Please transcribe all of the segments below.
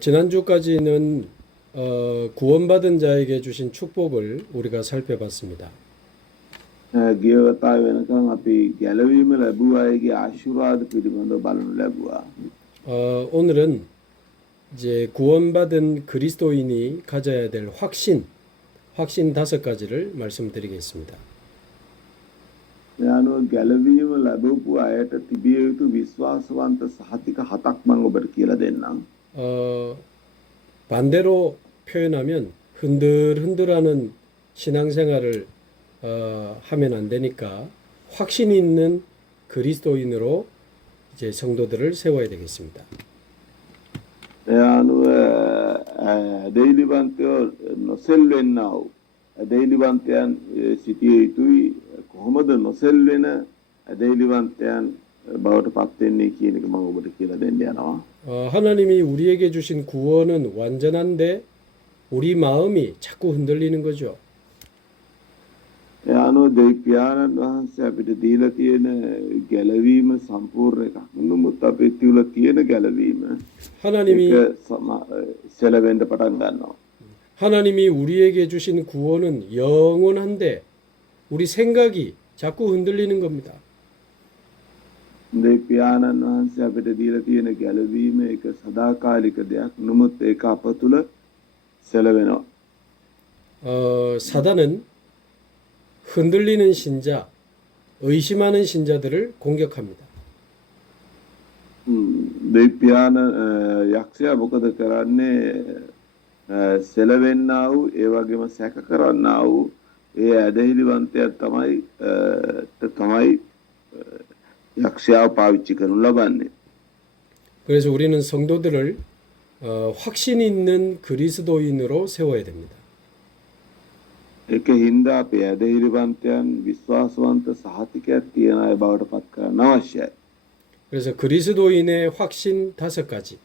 지난주까지는 구원받은 자에게 주신 축복을 우리가 살펴봤습니다. ගියවතා වෙනකන් අපි ගැලවීම ලැබුවා අයගේ ආශිර්වාද පිළිබඳව බලනු ලැබුවා. 오늘은 이제 구원받은 그리스도인이 가져야 될 확신 5가지를 말씀드리겠습니다. යනුව ගැලවීම ලැබපු අයට තිබිය යුතු විශ්වාසවන්ත සහතික 7ක් මම ඔබට කියලා දෙන්නම්. 반대로 표현하면 흔들흔들하는 신앙생활을 하면 안 되니까 확신 있는 그리스도인으로 이제 성도들을 세워야 되겠습니다. යනුව දෙයිලිවන්තයෝ නොසෙල්වෙන්නා වූ දෙයිලිවන්තයන් සිටිය යුතුයි. කොහොමද නොසෙල්වෙන දෙයිලිවන්තයන් බවට පත් වෙන්නේ කියන එක මම ඔබට කියලා දෙන්න යනවා. 하나님이 우리에게 주신 구원은 완전한데 우리 마음이 자꾸 흔들리는 거죠. යනුව දෙවියන් වහන්සේ අපිට දීලා තියෙන ගැලවීම සම්පූර්ණ එකක්. නමුත් අපේ තුල තියෙන ගැලවීම 하나님이 සෙලවෙන්න පටන් ගන්නවා. 하나님이 우리에게 주신 구원은 영원한데 우리 생각이 자꾸 흔들리는 겁니다. දෙවියන් වහන්සේ අපිට දීලා තියෙන ගැලවීම එක සදාකාලික දෙයක්. නමුත් ඒක අප තුල සෙලවෙනවා. 사단은 흔들리는 신자, 의심하는 신자들을 공격합니다. දෙවියන් යක්ෂයා මොකද කරන්නේ? සෙලවෙන්නා වූ ඒ වගේම සැක කරන්නා වූ ඒ ඇදහිලිවන්තයා තමයි යක්ෂයාව පාවිච්චි කරනු ලබන්නේ. 그래서 우리는 성도들을 확신 있는 그리스도인으로 세워야 됩니다. ඒක හින්දා අපේ ඇදහිලිවන්තයන් විශ්වාසවන්ත සහතිකයක් තියන අය බවට පත් කරන්න අවශ්‍යයි. 그래서 그리스도인의 확신 5가지.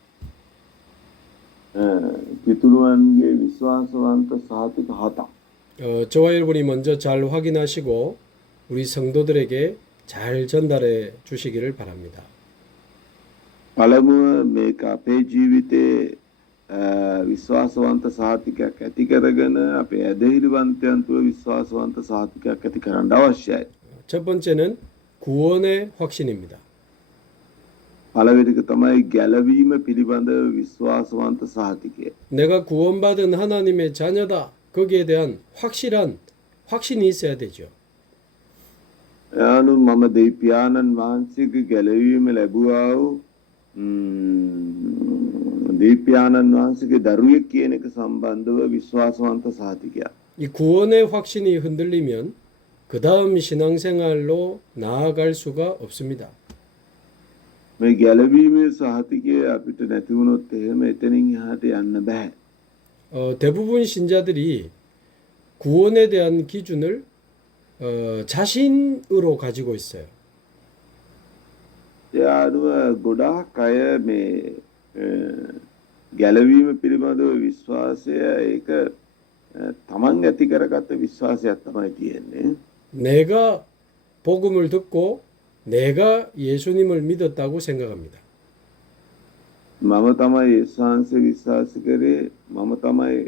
පිතුරුවන්ගේ විශ්වාසවන්ත සහතික 7ක්. 저와 여러분이 먼저 잘 확인하시고 우리 성도들에게 잘 전달해 주시기를 바랍니다. පළමුව මේක අපේ ජීවිතේ විශ්වාසවන්ත සහතිකයක් ඇති කරගෙන අපේ ඇදහිලිවන්තයන් තුළ විශ්වාසවන්ත සහතිකයක් ඇති කරන්න අවශ්‍යයි. 첫 번째는 구원의 확신입니다. පළවෙනික තමයි ගැලවීම පිළිබඳ විශ්වාසවන්ත සහතිකය. 내가 구원받은 하나님의 자녀다. 거기에 대한 확실한 확신이 있어야 되죠. යනු මම දෙවියන් වහන්සේගේ ගැලවීම ලැබුවා වූ දෙවියන් වහන්සේගේ දරුවෙක් කියන එක සම්බන්ධව විශ්වාසවන්ත සහතිකයක්. 이 구원의 확신이 흔들리면 그 다음 신앙생활로 나아갈 수가 없습니다. මේ ගැලවීමේ සහතිකය අපිට නැති වුණොත් එහෙම එතනින් එහාට යන්න බෑ. 대부분 신자들이 구원에 대한 기준을 자신으로 가지고 있어요. ඒ අනුව ගොඩාක් අය මේ ගැලවීම පිළිබඳව විශ්වාසය ඒක තමන් ඇති කරගත්ත විශ්වාසයක් තමයි තියෙන්නේ. 내가 복음을 듣고 내가 예수님을 믿었다고 생각합니다. මම තමයි යේසුස් වහන්සේ විශ්වාස කරේ, මම තමයි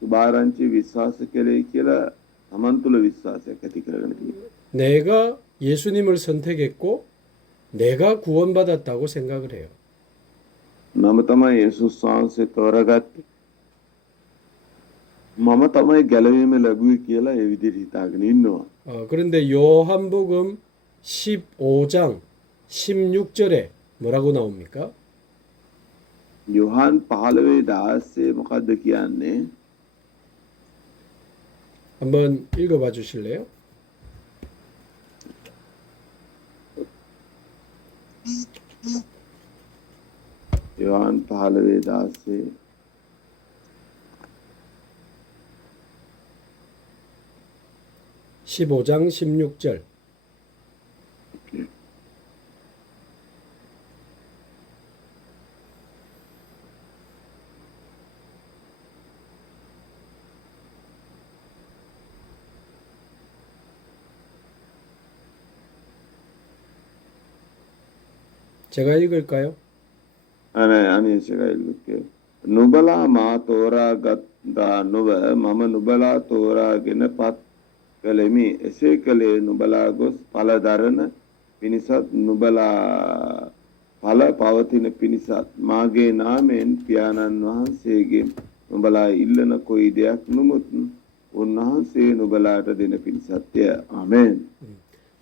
සුභාරංචි විශ්වාස කළේ කියලා තමන් තුළ විශ්වාසයක් ඇති කරගෙන තියෙනවා. 내가 예수님을 선택했고 내가 구원받았다고 생각을 해요. මම තමයි යේසුස් වහන්සේ තෝරගත්තේ. මම තමයි ගැලවීම ලැබුවේ කියලා ඒ විදිහට හිතාගෙන ඉන්නවා. 그런데 요한복음 15장 16절에 뭐라고 나옵니까? යොහන් 15:16 මොකද්ද කියන්නේ? 한번 읽어봐 주실래요? යොහන් 15:16 15장 16절. 제가 읽을까요? 아니 제가 읽을게요. නුබලා මා තෝරාගත්තා නොව මම නුබලා තෝරාගෙන පත් කළෙමි. එසේ කළේ නුබලා ගොස් ඵල දරන පිණිසත් නුබලා ඵල පවතින පිණිසත් මාගේ නාමයෙන් පියාණන් වහන්සේගෙන් නුබලා ඉල්ලන කොයි දෙයක් නමුත් උන්වහන්සේ නුබලාට දෙන පිණිසත්ය. ආමෙන්.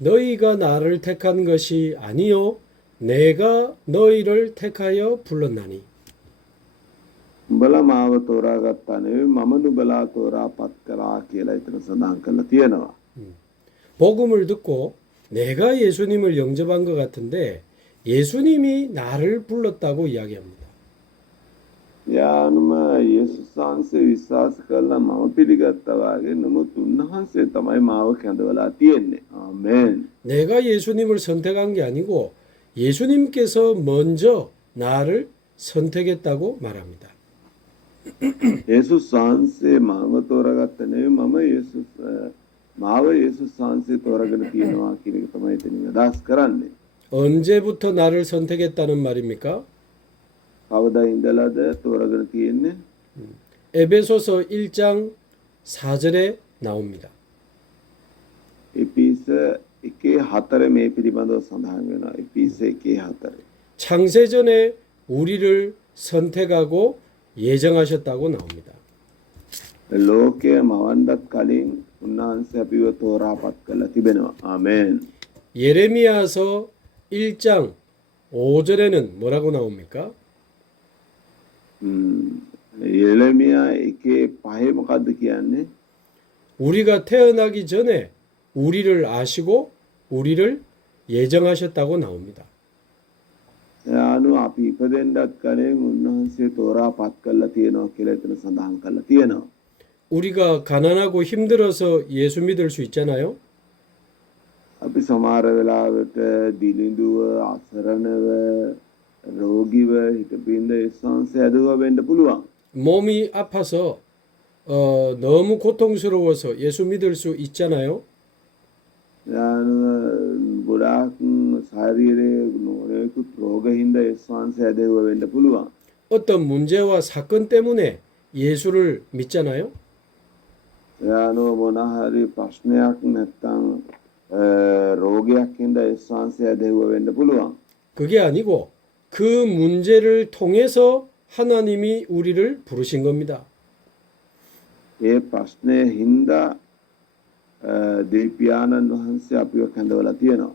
너희가 나를 택한 것이 아니요 내가 너희를 택하여 불렀나니. නුබලා මාව තෝරාගත්තා නෙවෙයි මම නුබලා තෝරාපත් කළා කියලා එතන සඳහන් කරලා තියෙනවා. 복음을 듣고 내가 예수님을 영접한 것 같은데 예수님이 나를 불렀다고 이야기합니다. යානුම යේසුස් වහන්සේ විශ්වාස කළා මම පිළිගත්තා වගේ නමුත් උන්වහන්සේ තමයි මාව කැඳවලා තියෙන්නේ. ආමෙන්. 내가 예수님을 선택한 게 아니고 예수님께서 먼저 나를 선택했다고 말합니다. යේසුස් වහන්සේ මාව තෝරාගත්ත නෙවෙයි මාව යේසුස් වහන්සේ තෝරාගෙන තියෙනවා කියන එක තමයි එතනින් අදහස් කරන්නේ. 언제부터 나를 선택했다는 말입니까? කවදා ඉඳලාද තෝරාගෙන තියෙන්නේ? 에베소서 1장 4절에 나옵니다. එපිස 1:4 මේ පිළිබඳව සඳහන් වෙනවා. එපිස 1:4. 창세전에 우리를 선택하고 예정하셨다고 나옵니다. ලෝකය මවන්නත් කලින් උන්වහන්සේ අපිව තෝරාපත් කරලා තිබෙනවා. ආමෙන්. 예레미야서 1장 5절에는 뭐라고 나옵니까? 예레미야 1:5 මොකද්ද කියන්නේ? 우리가 태어나기 전에 우리를 아시고 우리를 예정하셨다고 나옵니다. යානු අපි ඉපදෙන්නත් කලින් උන්වහන්සේ තෝරාපත් කරලා තියෙනවා කියලා එතන සඳහන් කරලා තියෙනවා. 우리가 가난하고 힘들어서 예수 믿을 수 있잖아요. අපි සමහර වෙලාවට දිලිඳුව අසරණව රෝගීව හිටපින්ද ඒසන්සේ ඇදුවා වෙන්න පුළුවන්. 몸이 아파서 너무 고통스러워서 예수 믿을 수 있잖아요. යානු ගොඩාක් ශාරීරික නොයෙකුත් රෝග හින්දා ඒසන්සේ ඇදුවා වෙන්න පුළුවන්. 어떤 문제와 사건 때문에 예수를 믿잖아요. යානු මොන හරි ප්‍රශ්නයක් නැත්තම් රෝගයක් හින්දා ඒසන්සේ ඇදුවා වෙන්න පුළුවන්. 그게 아니고 그 문제를 통해서 하나님이 우리를 부르신 겁니다. ඒ ප්‍රශ්නය හින්දා දෙවියන්න් වහන්සේ අපිව කැඳවලා තියෙනවා.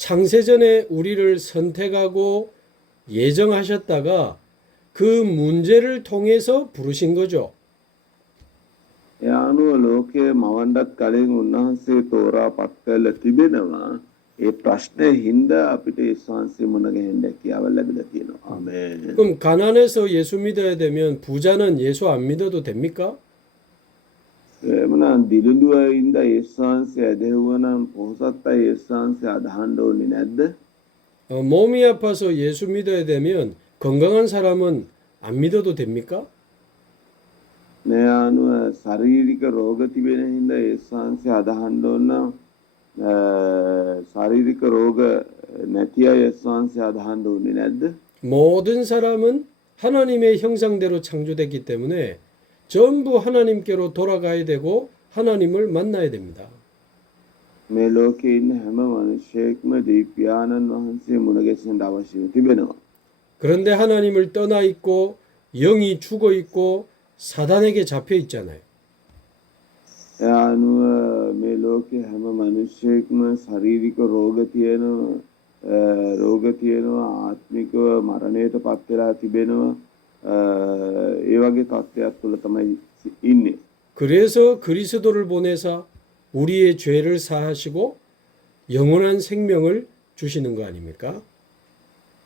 창세전에 우리를 선택하고 예정하셨다가 그 문제를 통해서 부르신 거죠. ඒ අනුව ලෝකයේ මවන්නත් කලින් උන්වහන්සේ තෝරාපත් කරලා තිබෙනවා. ඒ ප්‍රශ්නේ හින්දා අපිට ඒ ශාන්සිය මුණ ගැහෙන්න කියාව ලැබිලා තියෙනවා. ආමේන්. 그럼 가난해서 예수 믿어야 되면 부자는 예수 안 믿어도 됩니까? එමනම් දිලුඳුවින්ද ඒ ශාන්සිය ඇදෙවනම් පොහොසත් අය ඒ ශාන්සිය අදහන්න ඕනේ නැද්ද? 몸이 아파서 예수 믿어야 되면 건강한 사람은 안 믿어도 됩니까? මේ අනුව ශාරීරික රෝග තිබෙන හින්දා ඒ ශාන්සිය අදහන්න ඕන නම් ශාරීරික රෝග නැති අය ඒ ශාන්සිය අදහන්න ඕනේ නැද්ද? 모든 사람은 하나님의 형상대로 창조됐기 때문에 전부 하나님께로 돌아가야 되고 하나님을 만나야 됩니다. මේ ලෝකේ ඉන්න හැම මිනිසෙක්ම දෙවියන්න් වහන්සේ මුණ ගැසෙන්න අවශ්‍යව තිබෙනවා. 그런데 하나님을 떠나 있고 영이 죽어 있고 사단에게 잡혀 있잖아요. ඒ අනුව මේ ලෝකේ හැම මිනිසෙක්ම ශාරීරික රෝග තියෙනවා ආත්මිකව මරණයට පත් වෙලා තිබෙනවා. ඒ වගේ තත්ත්වයක් තුළ තමයි ඉන්නේ. 그래서 그리스도를 보내사 우리의 죄를 사하시고 영원한 생명을 주시는 거 아닙니까?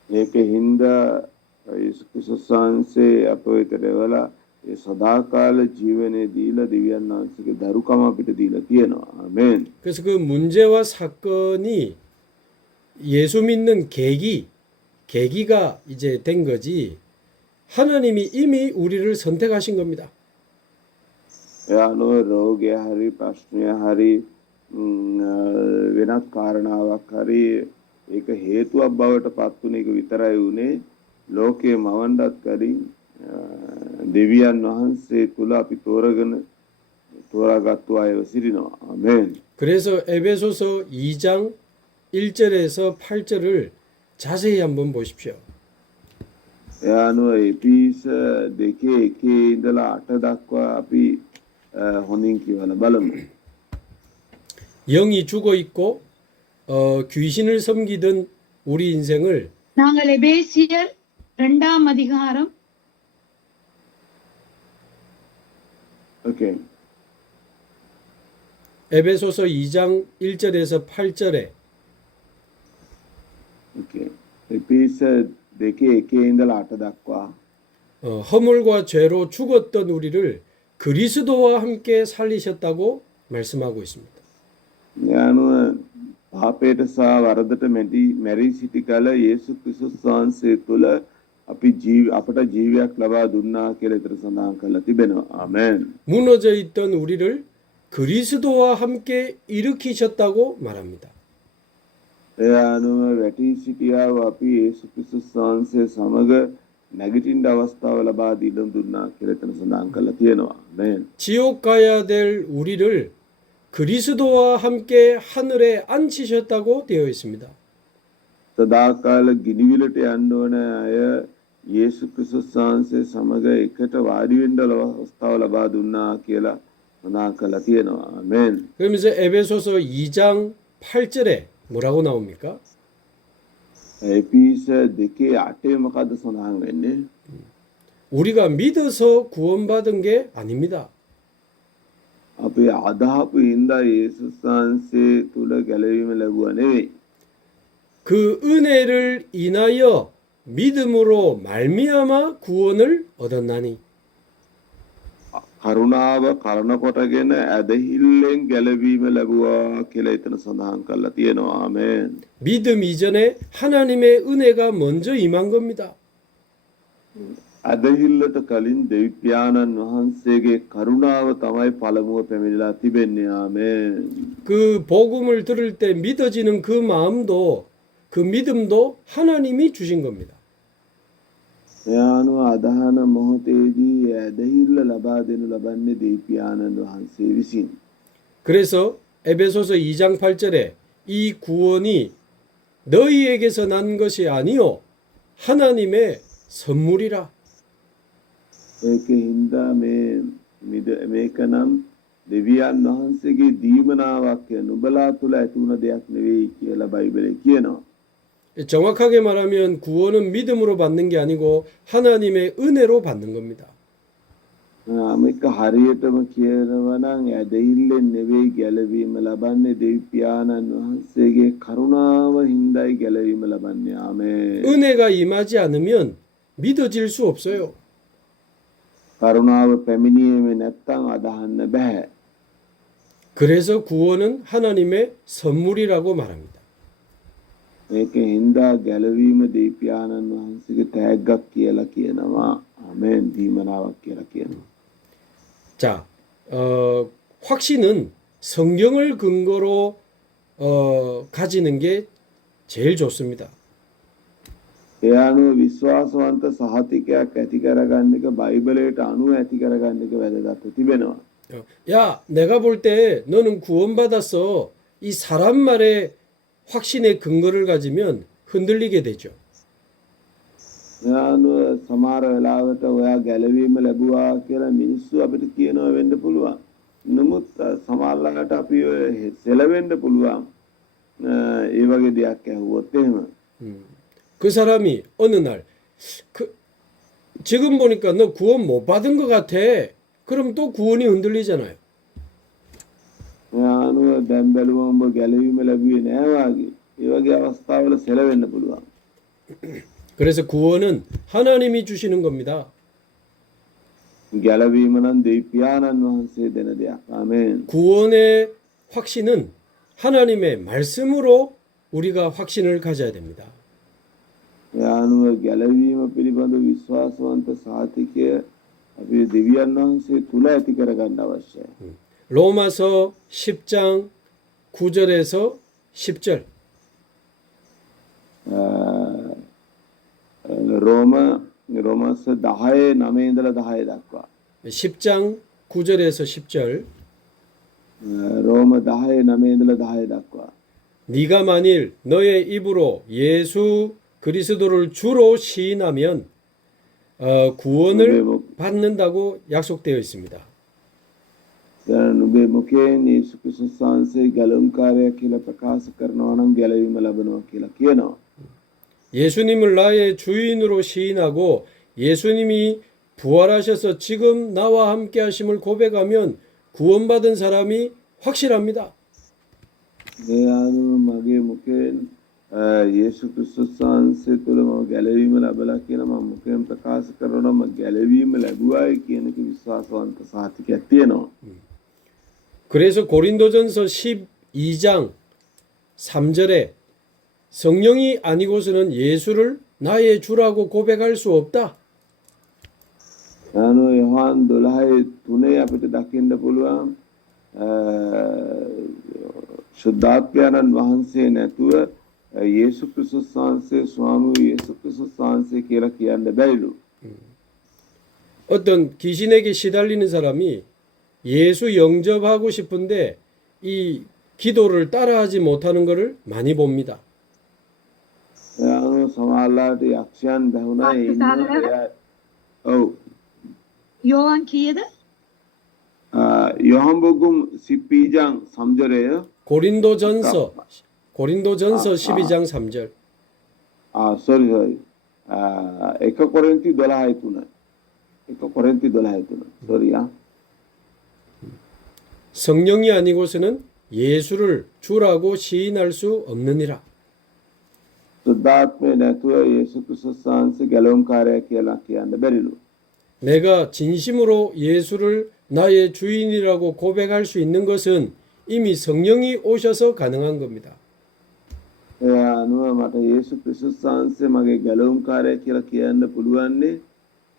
ඒක හින්දා යේසුස් ක්‍රිස්තුස් වහන්සේ අප වෙත රැවලා ඒ සදාකාල ජීවනයේ දීලා දෙවියන් වහන්සේගේ දරුකම අපිට දීලා තියෙනවා. ආමෙන්. 그래서 그 문제와 사건이 예수 믿는 계기가 이제 된 거지. 하나님이 이미 우리를 선택하신 겁니다. ඒ අනුව රෝගය හරි ප්‍රශ්නය හරි වෙනත් කාරණාවක් හරි ඒක හේතුවක් බවට පත් වුණ එක විතරයි උනේ. ලෝකයේ මවන්නත් කලින් දෙවියන් වහන්සේ තුළ අපි තෝරාගත්තු අයව සිටිනවා. ආමේන්. 그래서 에베소서 2장 1절에서 8절을 자세히 한번 보십시오. ඒ අනුව එපිස 2:1 ඉඳලා 8 දක්වා අපි හොඳින් කියවලා බලමු. 영이 죽어 있고 귀신을 섬기던 우리 인생을 நாங்கள் எபேசியர் 2ஆம் அதிகாரம் 오케이. 에베소서 2장 1절에서 8절에 오케이. එපිස 2:1 ඉඳලා 8 දක්වා 허물과 죄로 죽었던 우리를 그리스도와 함께 살리셨다고 말씀하고 있습니다. ඒ අනුව පාපයට සහ වරදට මැරී සිටි කල යේසු ක්‍රිස්තුස් වහන්සේ තුළ අපට ජීවයක් ලබා දුන්නා කියලා ඒතර සඳහන් කරලා තිබෙනවා. ආමෙන්. 무너져 있던 우리를 그리스도와 함께 일으키셨다고 말합니다. ඒ අනුව වැටී සිටියාව අපි යේසු ක්‍රිස්තුස් වහන්සේ සමග නැගිටින්න අවස්ථාව ලබා දීලා දුන්නා කියලා ඒතර සඳහන් කරලා තියෙනවා. ආමෙන්. 지옥 가야 될 우리를 그리스도와 함께 하늘에 앉히셨다고 되어 있습니다. සදාකාල ගිනිවිලට යන්න ඕන අය යේසු ක්‍රිස්තුස් වහන්සේ සමග එකට වාඩි වෙන්න අවස්ථාව ලබා දුන්නා කියලා සඳහන් කරලා තියෙනවා. ආමෙන්. 그러면서 에베소서 2장 8절에 뭐라고 나옵니까? එපිස 2:8 මොකද්ද සඳහන් වෙන්නේ? 우리가 믿어서 구원받은 게 아닙니다. අපි අදහපු හින්දා යේසුස් වහන්සේ තුල ගැලවීම ලැබුවා නෙවෙයි. 그 은혜를 인하여 믿음으로 말미암아 구원을 얻었나니 කරුණාව කරන කොටගෙන ඇදහිල්ලෙන් ගැලවීම ලැබුවා කියලා එතන සඳහන් කරලා තියෙනවා. ආමෙන්. 믿음 이전에 하나님의 은혜가 먼저 임한 겁니다. ඇදහිල්ලට කලින් දෙවි පියාණන් වහන්සේගේ කරුණාව තමයි පළමුව පැමිණලා තිබෙන්නේ. ආමෙන්. 그 복음을 들을 때 믿어지는 그 마음도 그 믿음도 하나님이 주신 겁니다. ඒ අනුව අදහන මොහොතේදී ඇදහිල්ල ලබා දෙනු ලබන්නේ දෙවි පියාණන් වහන්සේ විසින්. 그래서 에베소서 2장 8절에 이 구원이 너희에게서 난 것이 아니요 하나님의 선물이라. ඒක හින්දා මේකනම් දෙවියන් වහන්සේගේ දීමනාවක් නුඹලා තුල ඇති වුණ දෙයක් නෙවෙයි කියලා බයිබලයේ කියනවා. 정확하게 말하면 구원은 믿음으로 받는 게 아니고 하나님의 은혜로 받는 겁니다. මේක හරියටම කියනවා නම් ඇදහිල්ලෙන් නෙවෙයි ගැලවීම ලබන්නේ දෙවි පියාණන් වහන්සේගේ කරුණාව හින්දායි ගැලවීම ලබන්නේ. ආමේන්. 은혜가 임하지 않으면 믿어질 수 없어요. කරුණාව පැමිණීමේ නැත්තම් අදහන්න බෑ. 그래서 구원은 하나님의 선물이라고 말합니다. මේක හින්දා ගැලවීම දෙවි පියාණන් වහන්සේගේ තෑග්ගක් කියලා කියනවා. ආමේන්. දීමනාවක් කියලා කියනවා. 자, 확신은 성경을 근거로 가지는 게 제일 좋습니다. ඒ අනුව විශ්වාසවන්ත සහතිකයක් ඇති කරගන්න එක බයිබලයට අනුව ඇති කරගන්න එක වැදගත් තිබෙනවා. 야, 내가 볼 때 너는 구원받았어. 이 사람 말에 확신의 근거를 가지면 흔들리게 되죠. ඒ අනුව සමහර වෙලාවට ඔයා ගැලවීම ලැබුවා කියලා මිනිස්සු අපිට කියනවා වෙන්න පුළුවන්. නමුත් සමහරවිට අපි ඔය සෙලවෙන්න පුළුවන්. ඒ වගේ දෙයක් ඇහුවොත් එහෙම. 그 사람이 어느 날 지금 보니까 너 구원 못 받은 것 같아. 그럼 또 구원이 흔들리잖아요. ඒ අනුව දැන් බැලුවම ඔබ ගැලවීම ලැබුවේ නෑ වාගේ. ඒ වගේ අවස්ථාවල සෙලවෙන්න පුළුවන්. 그래서 구원은 하나님이 주시는 겁니다. ගැලවීම නම් දෙවි පියාණන් වහන්සේ දෙන දෙයක්. ආමේන්. 구원의 확신은 하나님의 말씀으로 우리가 확신을 가져야 됩니다. ඒ අනුව ගැලවීම පිළිබඳ විශ්වාසවන්ත සාතිකය අපි දෙවියන් වහන්සේ තුල ඇති කරගන්න අවශ්‍යයි. 로마서 10장 9절에서 10절. රෝම රෝමස් 10 9 ඉඳලා 10 දක්වා. 10장 9절에서 10절. රෝම 10 9 ඉඳලා 10 දක්වා. 네가 만일 너의 입으로 예수 그리스도를 주로 시인하면 구원을 받는다고 약속되어 있습니다. නුඹේ මුඛයෙන් යේසු ක්‍රිස්තුස් වහන්සේ ගැලවුම්කාරයා කියලා ප්‍රකාශ කරනවා නම් ගැලවීම ලැබෙනවා කියලා කියනවා. 예수님을 나의 주인으로 시인하고 예수님이 부활하셔서 지금 나와 함께 하심을 고백하면 구원받은 사람이 확실합니다. මේ අනුව මගේ මුඛයෙන් යේසු ක්‍රිස්තුස් වහන්සේ තුළ මම ගැලවීම ලැබලා කියලා මම මුඛයෙන් ප්‍රකාශ කරනවා මම ගැලවීම ලැබුවායි කියන එක විශ්වාසවන්ත සාතිකයක් තියෙනවා. 그래서 고린도전서 12장 3절에 성령이 아니고서는 예수를 나의 주라고 고백할 수 없다. අනුව යොහන් 12 3 අපිට දකින්න පුළුවන් ශුද්ධාත්මයන්න් වහන්සේ නැතුව යේසු ක්‍රිස්තුස් වහන්සේ ස්වාමී යේසු ක්‍රිස්තුස් වහන්සේ කියලා කියන්න බැරිලු. 어떤 귀신에게 시달리는 사람이 예수 영접하고 싶은데 이 기도를 따라하지 못하는 것을 많이 봅니다. අනුව සමහරලාට යක්ෂයන් බැහුණා ඒ ඉන්නවා. ඔව්. யோவான் කීයද? යොහන් 복음 12장 3절에요. 고린도전서 12장 3절. sorry. 1 කොරින්ති 12 3. 1 කොරින්ති 12 3. sorry. 성령이 아니고서는 예수를 주라고 시인할 수 없느니라. සුද්ධාත්මය නැතුව යේසු ක්‍රිස්තුස් වහන්සේ ගැලවුම්කාරයා කියලා කියන්න බැරිලු. 내가 진심으로 예수를 나의 주인이라고 고백할 수 있는 것은 이미 성령이 오셔서 가능한 겁니다. ඒ අනුව මට යේසු ක්‍රිස්තුස් වහන්සේ මගේ ගැලවුම්කාරයා කියලා කියන්න පුළුවන්නේ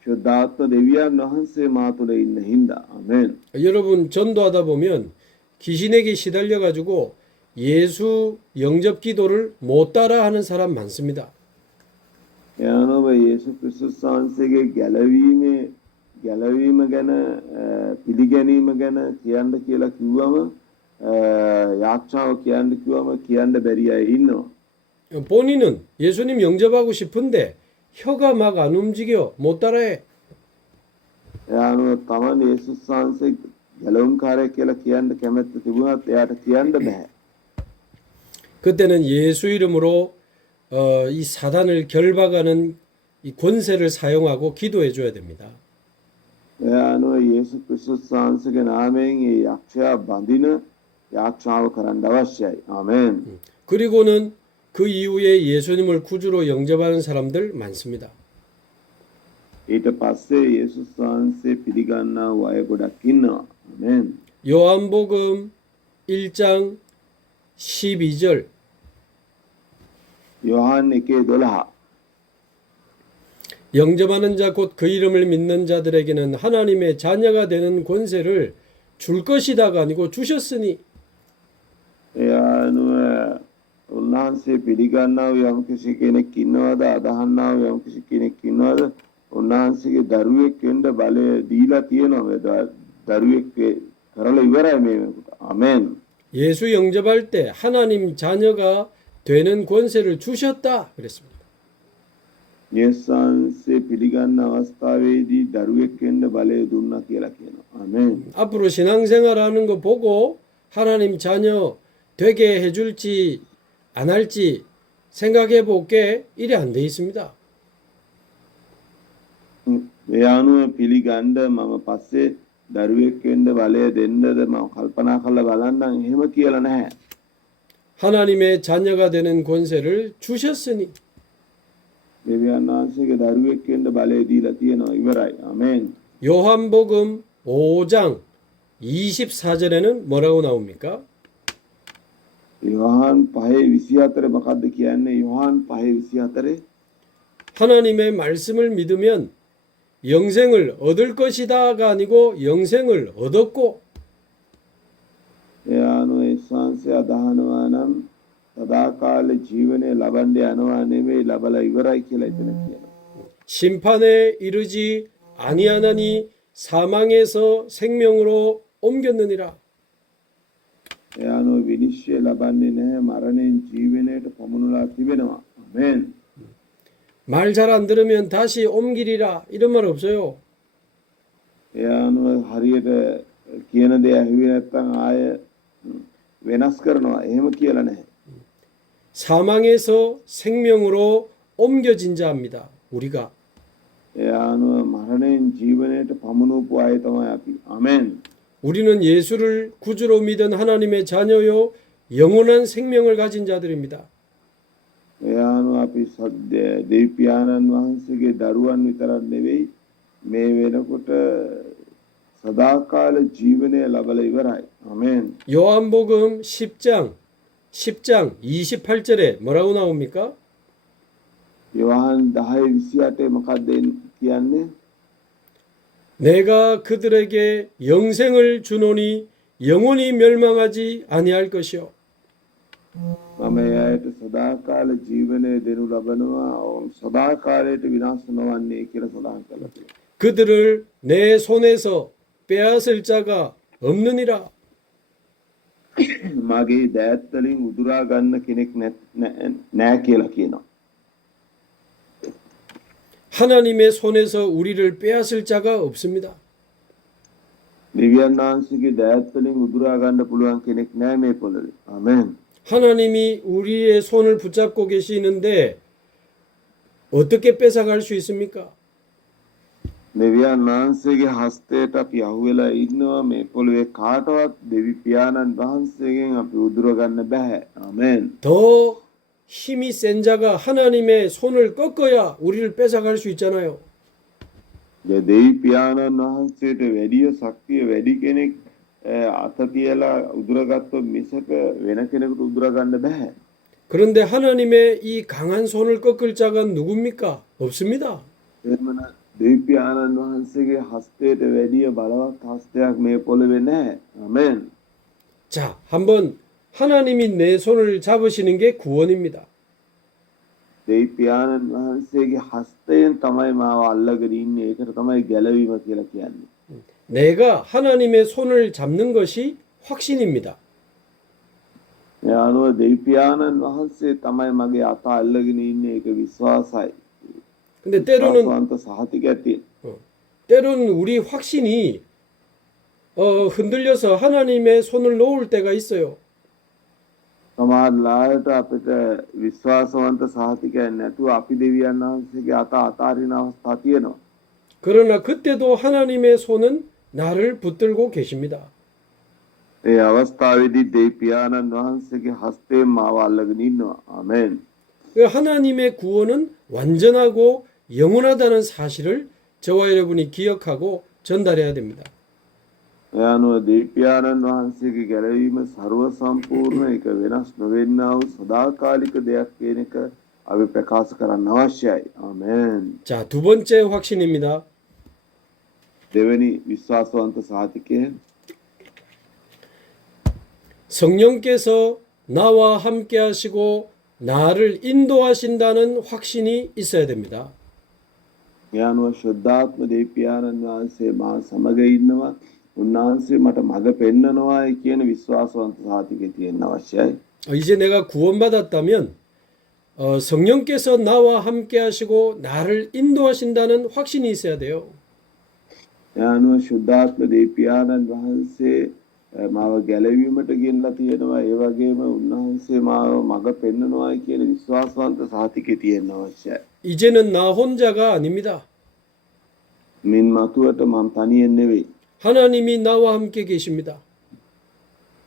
ශුද්ධාත්ම දෙවියන් වහන්සේ මා තුළ ඉන්න හින්දා. 아멘. 여러분 전도하다 보면 귀신에게 시달려 가지고 예수 영접 기도를 못 따라 하는 사람 많습니다. ඒ අනුව යේසු ක්‍රිස්තුස් වහන්සේගේ ගැලවීම ගැන පිළිගැනීම ගැන කියන්න කියලා කිව්වම යාච්ඡාව කියන්න කිව්වම කියන්න බැරි අය ඉන්නවා. 본인은 예수님 영접하고 싶은데 혀가 막 안 움직여 못 따라해. ඒ අනුව තමන් යේසුස් වහන්සේ ගැලවුම්කාරයා කියලා කියන්න කැමැත්ත තිබුණත් එයාට කියන්න බෑ. 그때는 예수 이름으로 이 사단을 결박하는 이 권세를 사용하고 기도해 줘야 됩니다. ඒ අනුව යේසු ක්‍රිස්තුස් වහන්සේගේ නාමයෙන් ඒ යක්ෂයා බඳින යාච්ඡාව කරන්න අවශ්‍යයි. ආමෙන්. 그리고는 그 이후에 예수님을 구주로 영접하는 사람들 많습니다. ඊට පස්සේ යේසුස් වහන්සේ පිළිගන්නා අය ගොඩක් ඉන්නවා. ආමෙන්. 요한복음 1장 12절. යොහන් 1:12. 영접하는 자 곧 그 이름을 믿는 자들에게는 하나님의 자녀가 되는 권세를 줄 것이다가 아니고 주셨으니. ඒ අනුව උන්වහන්සේ පිළිගන්නා යම්කිසි කෙනෙක් ඉන්නවද අදහන්නා යම්කිසි කෙනෙක් ඉන්නවද උන්වහන්සේගේ දරුවෙක් වෙන්න බලය දීලා තියෙනවා. මේ දරුවෙක් කරලා ඉවරයි මේකට. ආමෙන්. 예수 영접할 때 하나님 자녀가 되는 권세를 주셨다 그랬습니다. යේසුස් වහන්සේ පිළිගන්න අවස්ථාවේදී දරුවෙක් වෙන්න බලය දුන්නා කියලා කියනවා. ආමෙන්. 앞으로 신앙생활하는 거 보고 하나님 자녀 되게 해줄지 안 할지 생각해 볼게 이래 안 돼 있습니다. ඒ අනුව පිළිගන්න මම පස්සේ දරුවෙක් වෙන්න බලය දෙන්නද මම කල්පනා කරලා බලන්නම් එහෙම කියලා නැහැ. 하나님의 자녀가 되는 권세를 주셨으니. දෙවියන් වහන්සේගේ දරුවෙක් වෙන්න බලය දීලා තියෙනවා. ඉවරයි. ආමෙන්. 요한복음 5장 24절에는 뭐라고 나옵니까? යොහන් 5:24 මොකද්ද කියන්නේ? යොහන් 5:24 하나님의 말씀을 믿으면 영생을 얻을 것이다가 아니고 영생을 얻었고. ඒ අනුව ඒසංශය අදහනවා නම් සදාකාල ජීවනයේ ලබන්නේ යනවා නෙමෙයි ලබලා ඉවරයි කියලා එතන කියනවා. 심판에 이르지 아니하나니 사망에서 생명으로 옮겼느니라. ඒ අනුව විනිශ්චය ලබන්නේ නැහැ මරණයෙන් ජීවනයට පමුණුලා තිබෙනවා. ආමෙන්. 말 잘 안 들으면 다시 옮기리라 이런 말 없어요. ඒ අනුව හරියට කියන දේ ඇහුවේ නැත්නම් ආය වෙනස් කරනවා. එහෙම කියලා නැහැ. 사망에서 생명으로 옮겨진 자입니다. 우리가. ඒ අනුව මරණයෙන් ජීවනයට පමුණුවපු අය තමයි අපි. ආමෙන්. 우리는 예수를 구주로 믿은 하나님의 자녀요 영원한 생명을 가진 자들입니다. ඒ අනුව අපි දෙවියන්න් වහන්සේගේ දරුවන් විතරක් නෙවෙයි මේ වෙනකොට සදාකාල ජීවනය ලබලා ඉවරයි. ආමෙන්. 요한복음 10장 28절에 뭐라고 나옵니까? 요한 10:28에 මොකක්ද කියන්නේ? 내가 그들에게 영생을 주노니 영원히 멸망하지 아니할 것이요. මම එයාට සදාකාල ජීවනය දෙනු ලබනවා. සදාකාලයට විනාශ නොවන්නේ කියලා සඳහන් කළා. 그들을 내 손에서 빼앗을 자가 없느니라. මගේ දෑත් වලින් උදුරා ගන්න කෙනෙක් නැහැ කියලා කියනවා. 하나님의 손에서 우리를 빼앗을 자가 없습니다. දෙවියන් වහන්සේගේ දෑත් වලින් උදුරා ගන්න පුළුවන් කෙනෙක් නැහැ මේ පොළොවේ. ආමෙන්. 하나님이 우리의 손을 붙잡고 계시는데 어떻게 뺏어갈 수 있습니까? දෙවියන් වහන්සේගේ හස්තයට අපි අහුවෙලා ඉන්නවා. මේ පොළොවේ කාටවත් දෙවි පියාණන් වහන්සේගෙන් අපි උදුර ගන්න බෑ. ආමෙන්. 더 힘이 센 자가 하나님의 손을 꺾어야 우리를 뺏어갈 수 있잖아요. දෙවි පියාණන් වහන්සේට වැඩිය ශක්තිය වැඩි කෙනෙක් අත තියලා උදුරගත්තොත් මිසක වෙන කෙනෙකුට උදුර ගන්න බෑ. 그런데 하나님의 이 강한 손을 꺾을 자가 누굽니까? 없습니다. එහෙමන දෙවි පියාණන් වහන්සේගේ හස්තයට වැඩිය බලවත් හස්තයක් මේ පොළොවේ නැහැ. ආමෙන්. 자, 한번 하나님이 내 손을 잡으시는 게 구원입니다. දෙවි පියාණන් වහන්සේගේ හස්තයෙන් තමයි මාව අල්ලගෙන ඉන්නේ. ඒකට තමයි ගැලවීම කියලා කියන්නේ. 내가 하나님의 손을 잡는 것이 확신입니다. ඒ අනුව දෙවි පියාණන් වහන්සේ තමයි මගේ අත අල්ලගෙන ඉන්නේ. ඒක විශ්වාසයි. 근데 때로는 විශ්වාසවන්ත සහතිකයක් තියෙන. 때로는 우리 확신이 흔들려서 하나님의 손을 놓을 때가 있어요. සමහර ලායට අපිට විශ්වාසවන්ත සහතිකයක් නැතුව අපි දෙවියන් වහන්සේගේ අත අතාරින අවස්ථා තියෙනවා. 그러나 그때도 하나님의 손은 나를 붙들고 계십니다. ඒ අවස්ථාවේදී දෙවි පියාණන් වහන්සේගේ හස්තයෙන් මාව අල්ලගෙන ඉන්නවා. ආමෙන්. 그 하나님의 구원은 완전하고 영원하다는 사실을 저와 여러분이 기억하고 전달해야 됩니다. ඒ අනුව දෙවි පියාණන් වහන්සේගේ ගැලවීම ਸਰව සම්පූර්ණ එක වෙනස් නොවෙන්නා වූ සදාකාලික දෙයක් කියන එක අපි ප්‍රකාශ කරන්න අවශ්‍යයි. ආමෙන්. 자, 두 번째 확신입니다. දෙවෙනි විශ්වාසවන්ත සහතිකය 성령께서 나와 함께 하시고 나를 인도하신다는 확신이 있어야 됩니다. ඒ අනුව ශුද්ධාත්ම දෙවි පියාණන් වහන්සේ මා සමග ඉන්නවා. උන්වහන්සේ මට මඟ පෙන්නනවායි කියන විශ්වාසවන්ත සහතිකය තියෙන්න අවශ්‍යයි. 이제 내가 구원받았다면 성령께서 나와 함께 하시고 나를 인도하신다는 확신이 있어야 돼요. ඒ අනුව ශුද්ධාත්ම දෙවි පියාණන් වහන්සේ මාව ගැලවීමට ගෙනලා තියෙනවා. ඒ වගේම උන්වහන්සේ මාව මඟ පෙන්නනවායි කියන විශ්වාසවන්ත සහතිකය තියෙන්න අවශ්‍යයි. 이제는 나 혼자가 아닙니다. මින් මතුවට මම තනියෙන් නෙවෙයි. 하나님이 나와 함께 계십니다.